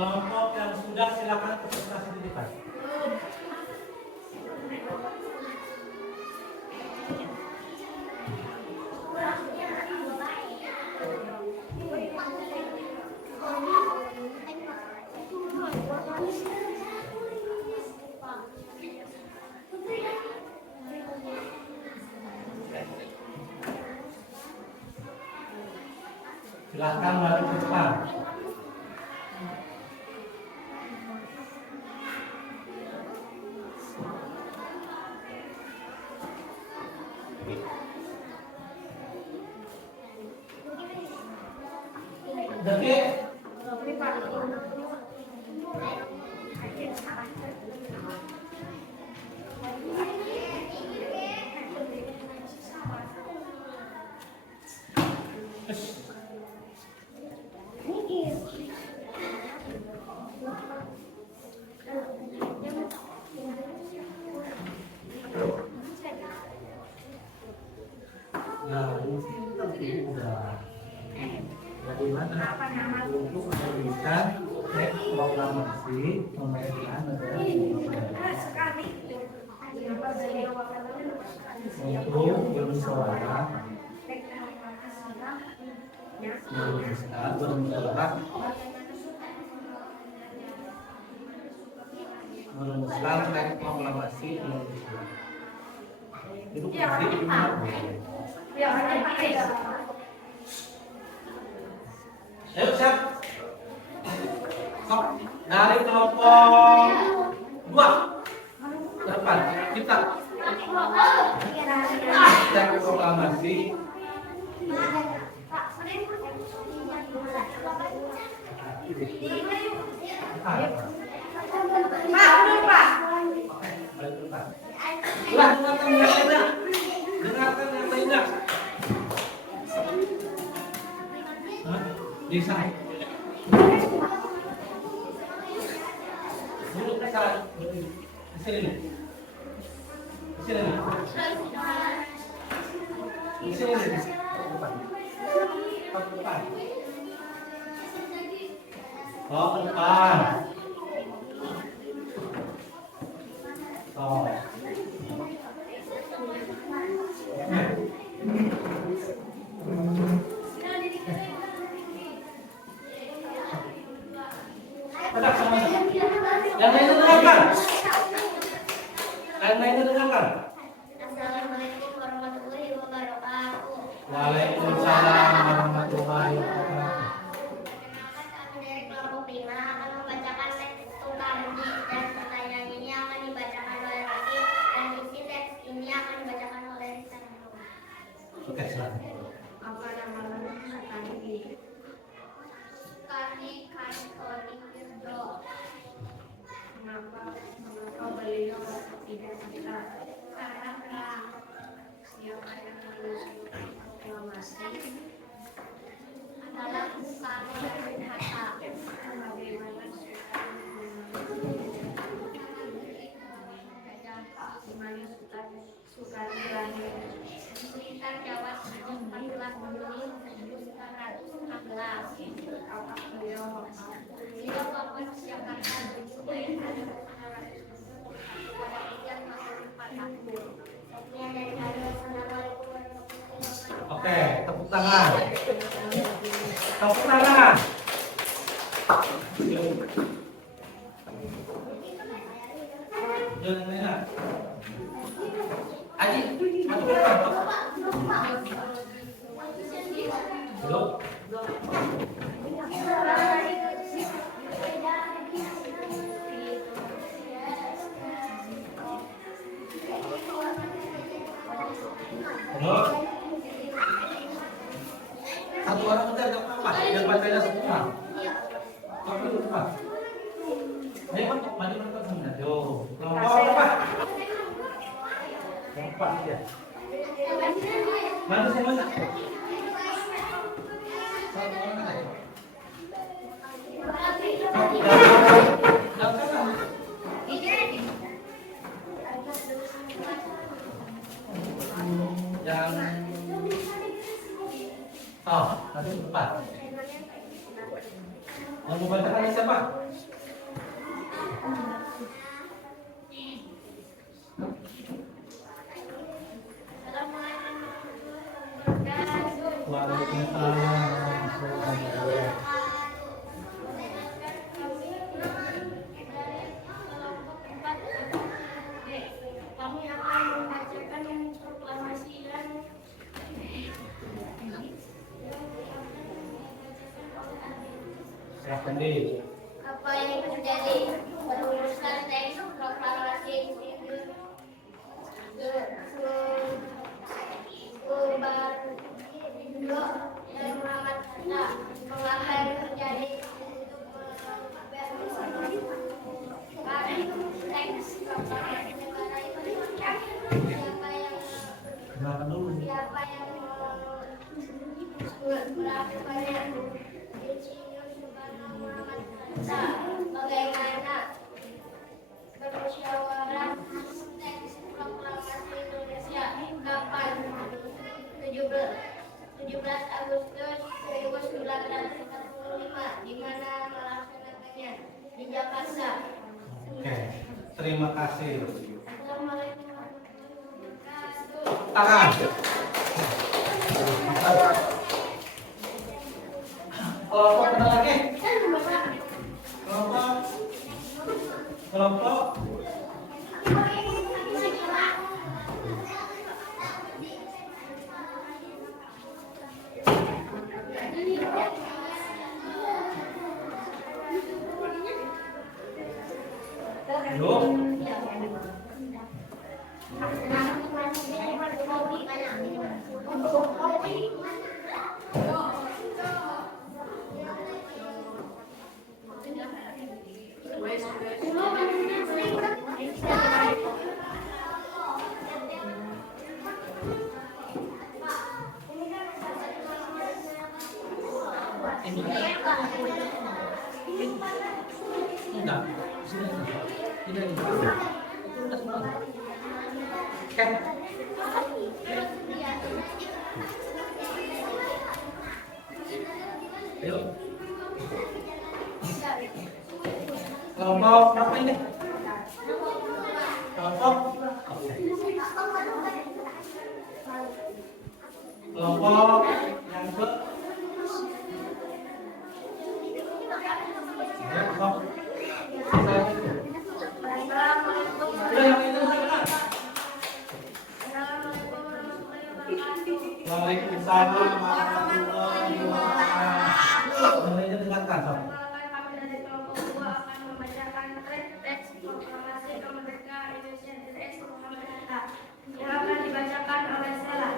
Kelompok yang sudah silakan presentasi di depan. Silakan maju ke depan. Detik. Nah, mungkin nanti udah bagaimana untuk menerbitkan teks proklamasi kemerdekaan negara Indonesia untuk bermusyawarah merumuskan teks proklamasi Indonesia. Itu berarti ayo siap. Sok dari kelompok 2 ke depan kita teks proklamasi Pak, udah Pak. Balik dulu, Pak. Ulah, dengarkan yang lainnya. Dengarkan yang lainnya. Hah? Bisa. Duduk mereka. Di sini nih. Di sini nih. Di sini nih. Ke depan. Oh, ke depan. Oh. Pedak semuanya. Yang lainnya dengarkan. Yang lainnya dengarkan. Assalamualaikum warahmatullahi wabarakatuh. Waalaikumsalam warahmatullahi wabarakatuh. Perkenalkan kami dari kelompok 5 akan membacakan teks Tukarji dan pertanyaan ini akan dibacakan oleh Rakib dan isi teks ini akan dibacakan oleh Sarah. Oke, silakan. Apa nama Sukardi? Sukardi Kantoni Firdo. Mengapa beliau tidak bisa? Karena perang. Siapa yang menyusun proklamasi adalah Soekarno dan Hatta. Bagaimana Soekarno lahir Blitar, Jawa, 14 Juni 1916. Beliau wafat di Jakarta pada usia 54 tahun. Sekian dari kami. Assalamualaikum warahmatullahi wabarakatuh. Oke, tepuk tangan. Tepuk tangan. Jangan enak. Aji, maju ke depan. Belum? Belum? Satu orang aja nggak apa-apa, yang bacanya semua. Kamu dulu, Pak. Ayo, Pak, maju ke depan sebentar. Yo, kelompok apa? Kelompok ya. Maju semuanya. Satu orang aja. Jangan. Oh, nanti depan. Yang membacakan siapa? Waalaikumsalam. Kami akan membacakan proklamasi dan Silakan di. apa yang terjadi merumuskan teks proklamasi Subarjo dan Muhammad Hatta. Mengapa yang terjadi teks proklamasi negara Indonesia? Silakan dulu. Siapa yang melakukannya? Insinyur Soekarno Muhammad Hatta. Bagaimana bermusyawarah teks proklamasi Indonesia? Kapan? 17 Agustus 1945. Di mana melaksanakannya? Di Jakarta. Oke, terima kasih. Assalamualaikum warahmatullahi wabarakatuh. Tangan. Kelompok mana lagi? Kelompok. Kelompok. Yuk. Sini. Itu udah semua. Oke. Ayo. Kelompok apa ini? Kelompok. Kelompok yang ke. Ya, kelompok. Udah yang itu benar. Waalaikumsalam warahmatullahi wabarakatuh. Mulainya dengarkan, Sob. Yang akan dibacakan oleh Sela.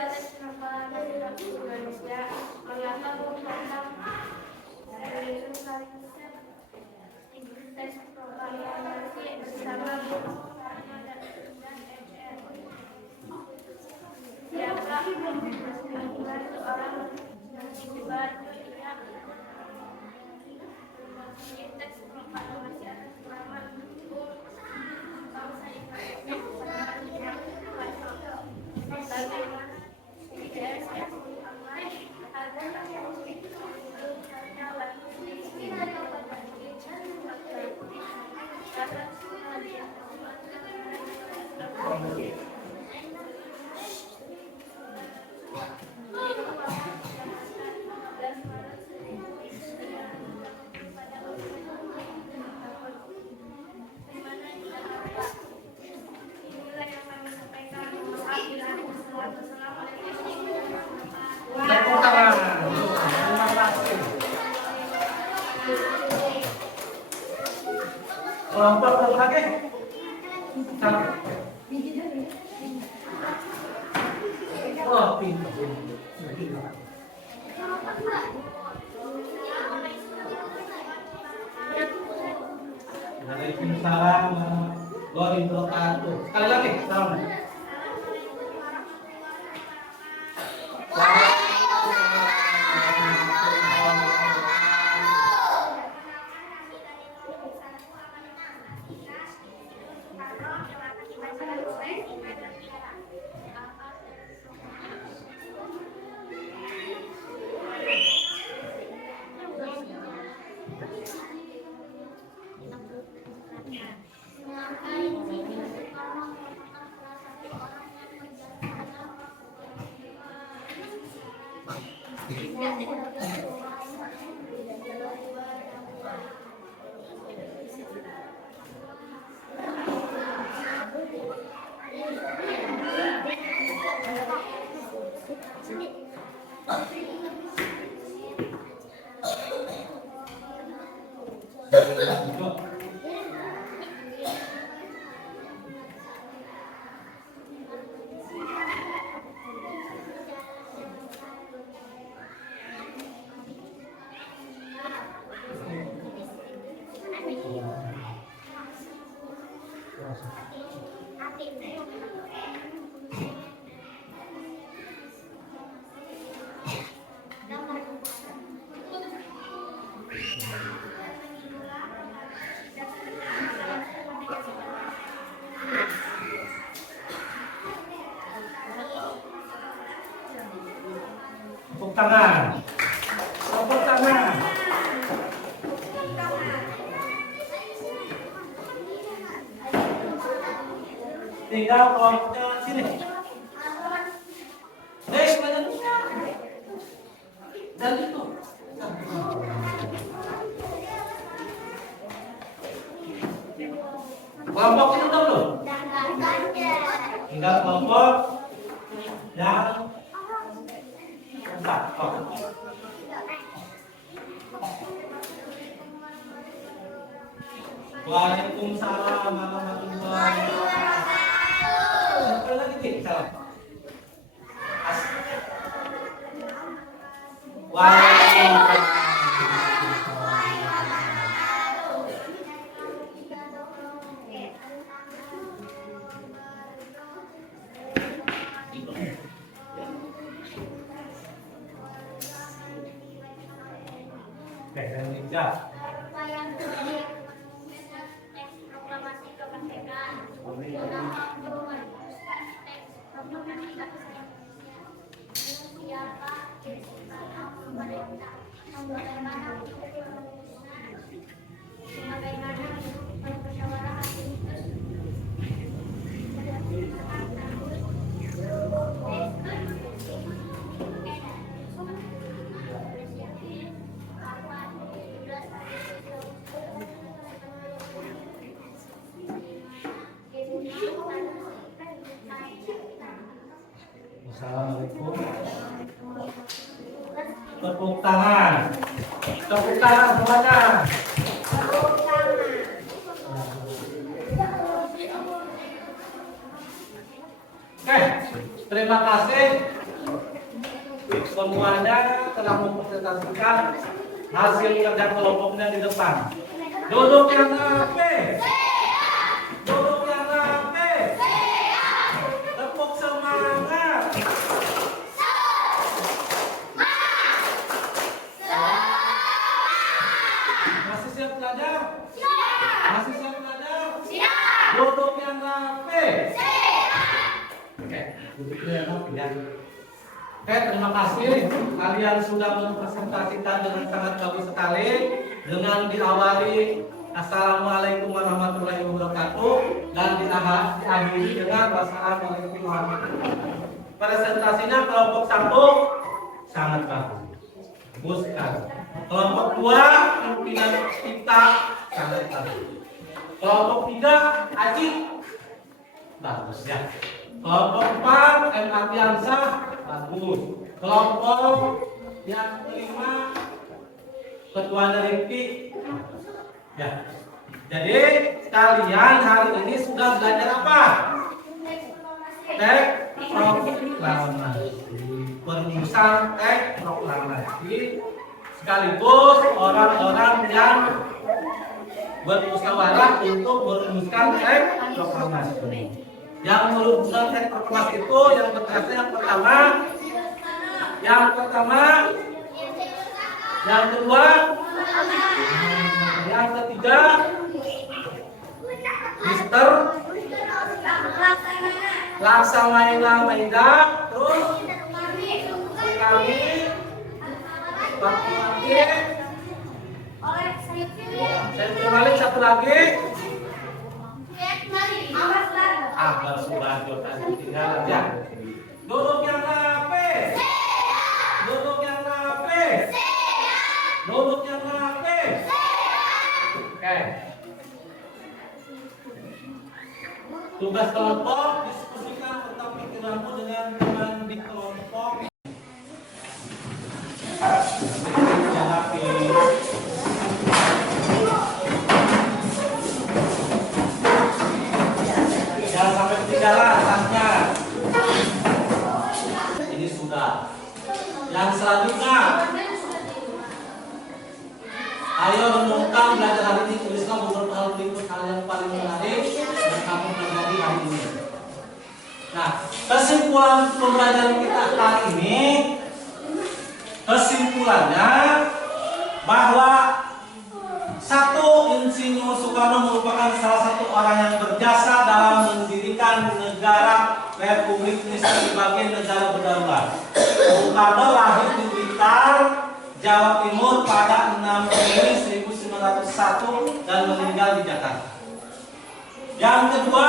Teks proklamasi Indonesia mengatur tentang teks proklamasi bersama Bung Karno dan MPR. Siapa membuat seorang dibuat teks proklamasi atas nama Bung bangsa Indonesia. Tepuk tangan. Terima kasih. Kelompok lagi. Oh, pintar. Waalaikumsalam warahmatullahi wabarakatuh. Sekali lagi, salam. Tepuk tangan. Tepuk tangan. Tinggal kelompoknya sini. Dan itu. Kelompok itu udah belum? Tinggal kelompok yang keempat. Waalaikumsalam warahmatullahi wabarakatuh. Sekali lagi nih, salam. Waalaikumsalam. Oke, dan hijab. Assalamualaikum. Tepuk tangan. Tepuk tangan semuanya. Oke, terima kasih semuanya telah mempresentasikan hasil kerja kelompoknya di depan. Duduk yang rapi. Duduk yang rapi. Tepuk semangat. Masih siap belajar? Masih siap belajar? Duduk yang rapi. Oke, duduk yang rapi ya. Oke, terima kasih. Kalian sudah mempresentasikan dengan sangat bagus sekali. Dengan diawali Assalamualaikum warahmatullahi wabarakatuh dan diakhiri dengan Wassalamualaikum warahmatullahi wabarakatuh. Presentasinya kelompok 1 sangat bagus. Bagus sekali. Kelompok 2 pimpinan kita sangat bagus. Kelompok 3 Aji bagus ya. Kelompok 4 M. Ardiansah bagus. Kelompok yang kelima Ketua Rifki ya. Jadi kalian hari ini sudah belajar apa? Teks proklamasi. Perumusan teks proklamasi sekaligus orang-orang yang bermusyawarah untuk merumuskan teks proklamasi. Yang merumuskan teks proklamasi itu yang pertama, yang kedua, yang ketiga, Mister Laksamana Maida, terus kami saya Malik, satu lagi Akbar Subarjo tadi tinggal aja. Duduk yang rapi. Duduk yang rapi. Duduk yang rapi. Oke. Tugas kelompok diskusikan tentang pikiranmu dengan teman di kelompok. Yang rapi. Jangan sampai ketinggalan tasnya. Ini sudah. Yang selanjutnya, ayo renungkan belajar hari ini. Tuliskan beberapa hal berikut hal yang paling menarik yang kamu pelajari hari ini. Nah, kesimpulan pembelajaran kita hari ini, kesimpulannya bahwa Insinyur Soekarno merupakan salah satu orang yang berjasa dalam mendirikan negara Republik Indonesia sebagai negara berdaulat. Soekarno lahir di Blitar, Jawa Timur pada 6 Juni 1901 dan meninggal di Jakarta. Yang kedua,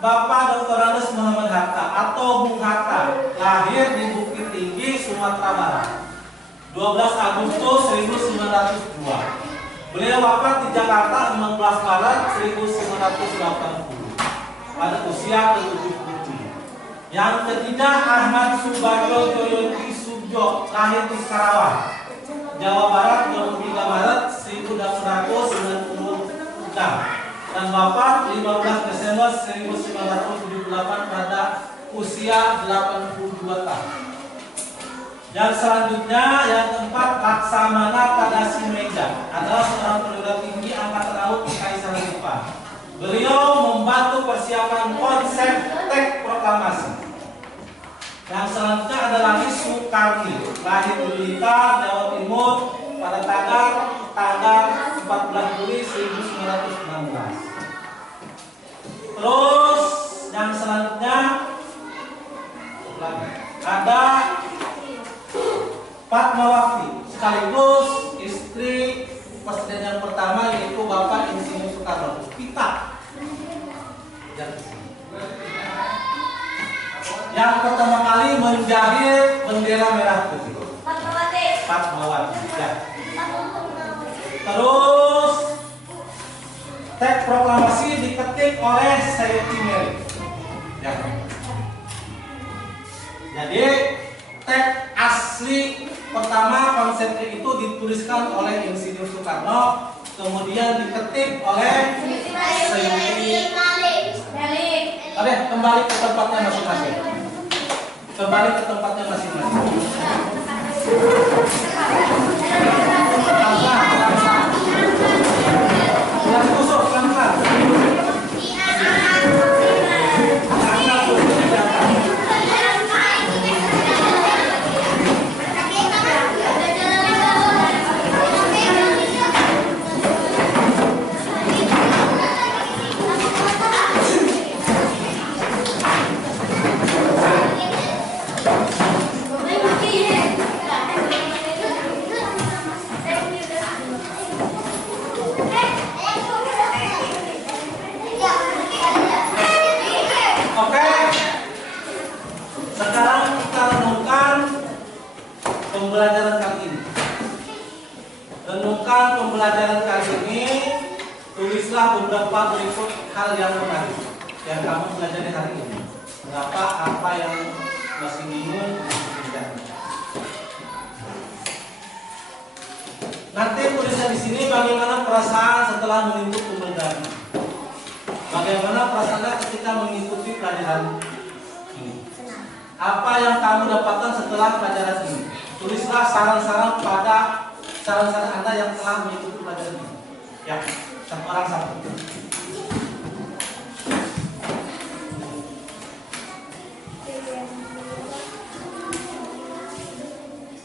Bapak Dr. Andes Muhammad Hatta atau Bung Hatta lahir di Bukit Tinggi, Sumatera Barat, 12 Agustus 1902. Beliau wafat di Jakarta 16 Maret 1980 pada usia ke-77. Yang ketiga, Ahmad Subarjo Joyogi Subjo lahir di Karawang, Jawa Barat 23 Maret 1896 dan wafat 15 Desember 1978 pada usia 82 tahun. Yang selanjutnya, yang keempat, Laksamana Tadasimeda adalah seorang perwira tinggi angkatan laut Kekaisaran Jepang. Beliau membantu persiapan konsep teks proklamasi. Yang selanjutnya adalah Soekarni, lahir di Blitar, Jawa Timur pada tanggal 14 Juli 1916. Terus yang selanjutnya ada Fatmawati, sekaligus istri presiden yang pertama, yaitu Bapak Insinyur Soekarno. Pita. Yang pertama kali menjahit bendera merah putih. Fatmawati. Ya. Terus teks proklamasi diketik oleh Sayuti Mary. Ya. Jadi teks asli pertama konsentrik itu dituliskan oleh Insinyur Soekarno, kemudian diketik oleh Seyuti. Oke, kembali ke tempatnya masing-masing. Kembali ke tempatnya masing-masing. Yang tusuk pelan-pelan. Oke, sekarang kita renungkan pembelajaran kali ini. Renungkan pembelajaran kali ini. Tulislah beberapa berikut hal yang menarik yang kamu pelajari hari ini. Mengapa, apa yang masih bingung, tidak. Nanti tulisnya di sini bagaimana perasaan setelah menuntut pembelajaran. Bagaimana perasaannya ketika mengikuti pelajaran ini? Apa yang kamu dapatkan setelah pelajaran ini? Tulislah saran-saran pada saran-saran Anda yang telah mengikuti pelajaran ini. Ya, satu orang satu.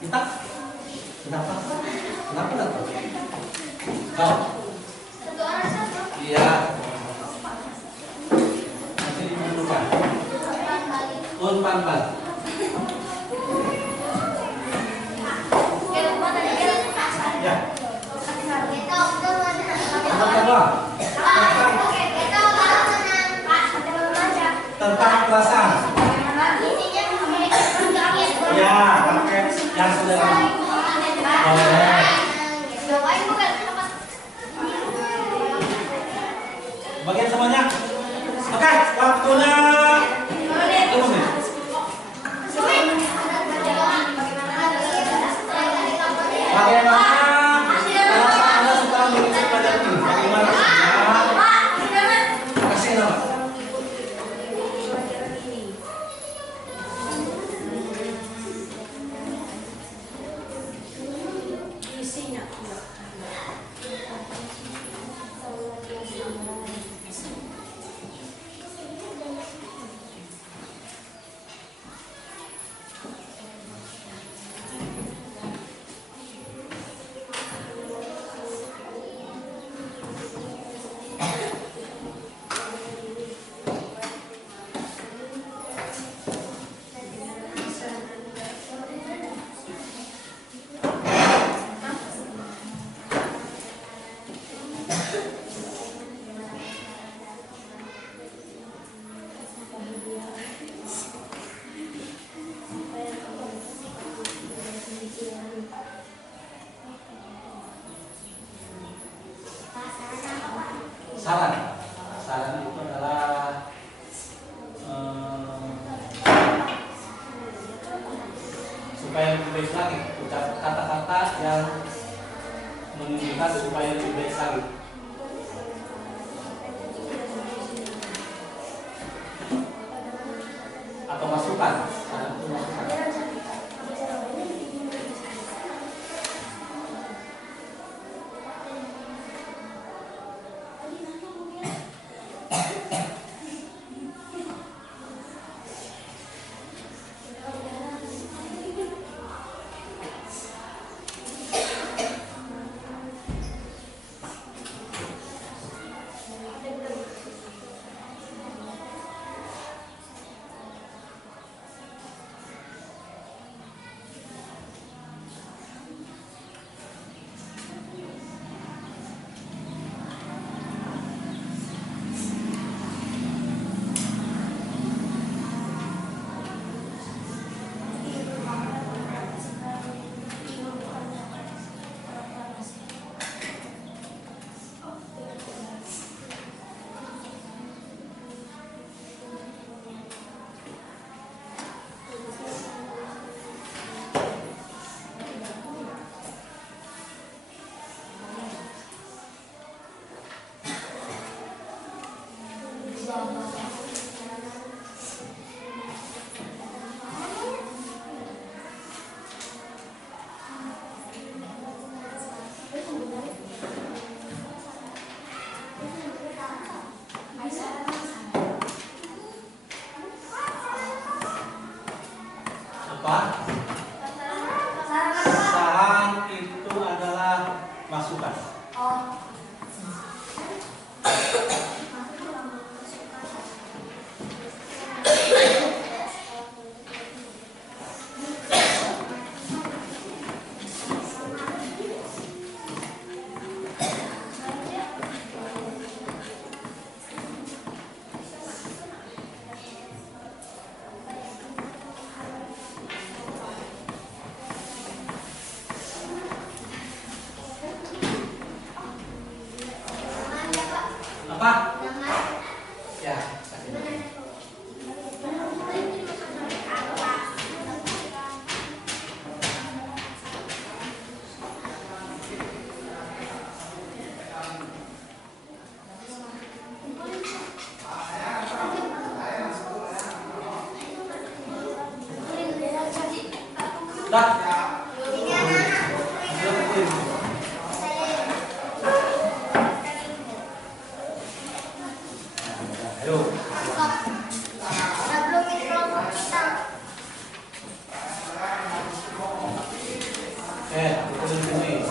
Kita? Kenapa? Kenapa enggak? Kau? Satu orang satu. Iya. Unpan bal. Ya. Tentang perasaan. Ya, pakai yang sudah. Boleh. Bagian semuanya. Oke, waktunya. Bagaimana perasaan Anda setelah mengikuti pelajaran ini? Bagaimana? Kasih nama. Saran itu adalah supaya lebih baik lagi, ucap kata-kata yang menunjukkan supaya lebih baik lagi. Atau masukan, saran itu masukan. Apa? Saran itu adalah masukan. Apa? Ya. Dah. Ayo. Aku sini.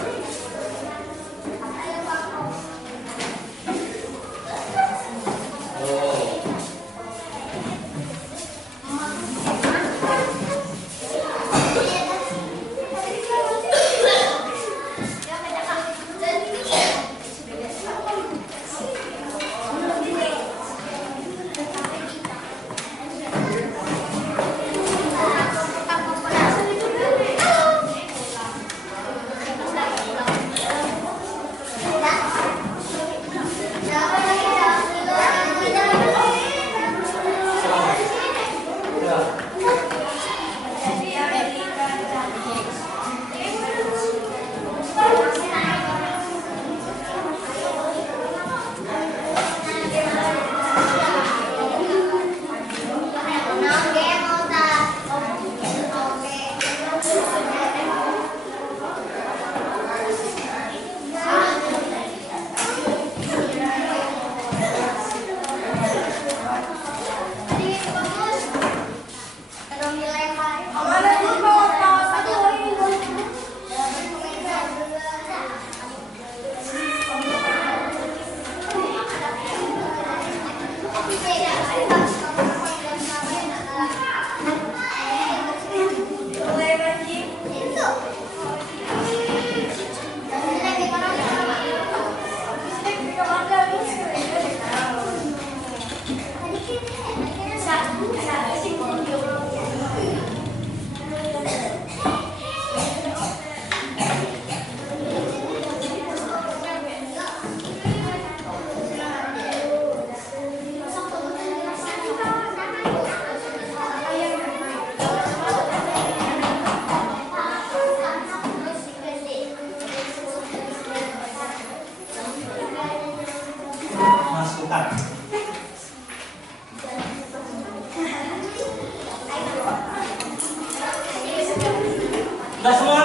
Sudah semua?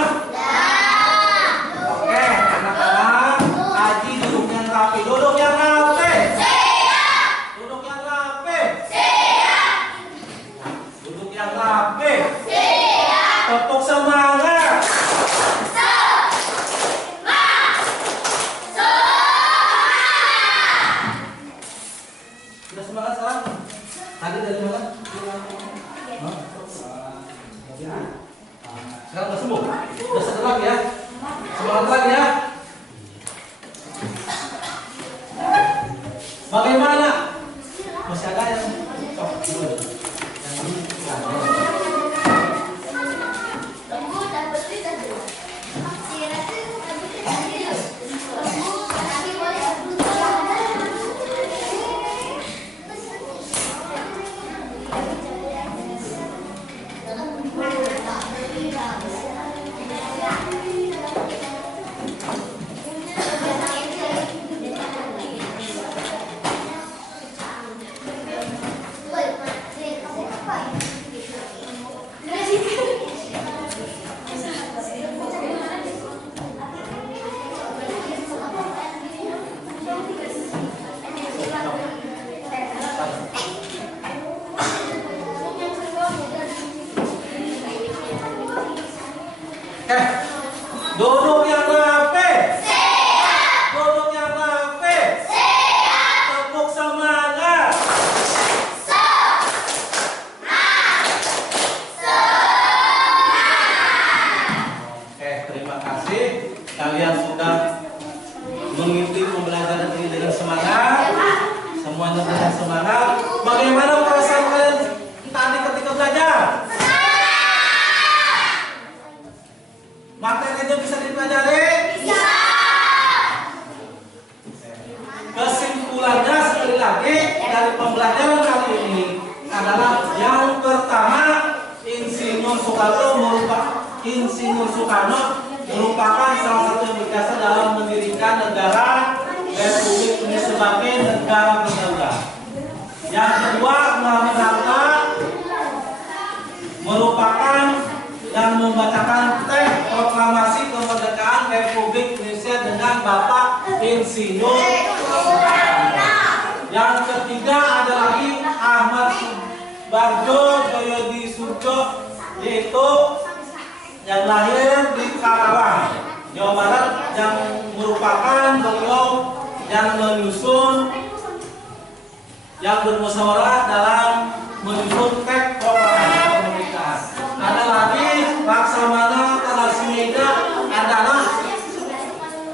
Oke, anak-anak, Aji duduk yang rapi. Duduk yang rapi. Duduk yang rapi. Duduk yang rapi. Tepuk semangat. Sudah semangat sekarang? Tadi dari mana? Sekarang udah sembuh? Udah seger lagi ya? Semangat lagi ya? Bagaimana? Masih ada yang Oke. Duduk yang rapi. Duduk yang rapi. Tepuk semangat. Oke, terima kasih. Kalian sudah mengikuti pembelajaran ini dengan semangat. Semuanya dengan semangat. Bagaimana perasaan kalian tadi ketika belajar? Materinya bisa dipelajari? Bisa. Kesimpulannya sekali lagi dari pembelajaran kali ini adalah yang pertama, Insinyur Soekarno merupakan salah satu yang berjasa dalam mendirikan negara Republik Indonesia sebagai negara berdaulat. Yang kedua, Muhammad Hatta merupakan yang membacakan teks proklamasi kemerdekaan Republik Indonesia dengan Bapak Insinyur Soekarno. Yang ketiga ada lagi Ahmad Subarjo Joyodi Surjo, yaitu yang lahir di Karawang, Jawa Barat, yang merupakan beliau yang menyusun, yang bermusyawarah dalam menyusun teks proklamasi kemerdekaan. Ada lagi Laksamana Talasmida adalah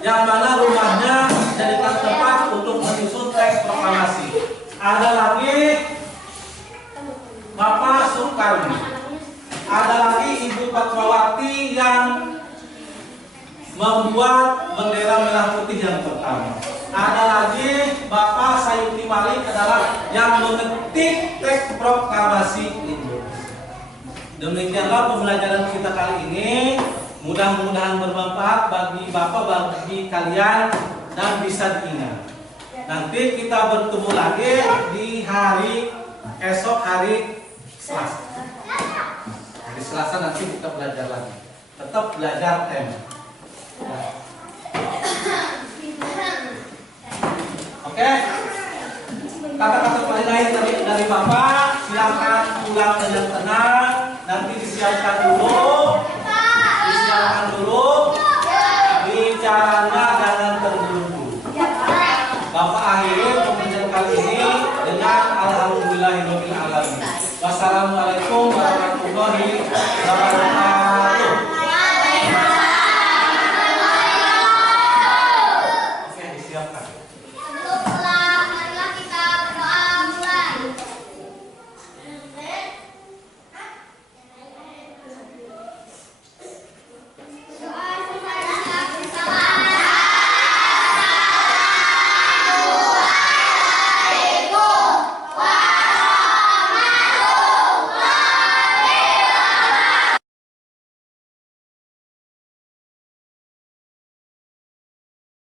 yang mana rumahnya jadikan tempat untuk menyusun teks proklamasi. Ada lagi Bapak Soekarno. Ada lagi Ibu Fatmawati yang membuat bendera merah putih yang pertama. Ada lagi Bapak Sayuti Malik adalah yang mengetik teks proklamasi itu. Demikianlah pembelajaran kita kali ini. Mudah-mudahan bermanfaat bagi Bapak, bagi kalian, dan bisa diingat. Nanti kita bertemu lagi di esok hari Selasa. Hari Selasa nanti kita belajar lagi. Tetap belajar tema. Oke. Kata-kata paling lain dari Bapak, silakan pulang dengan tenang. Nanti disiapkan dulu. Bicaranya jangan terburu-buru. Bapak akhiri pembelajaran kali ini dengan alhamdulillahirabbil alamin. Wassalamualaikum warahmatullahi wabarakatuh.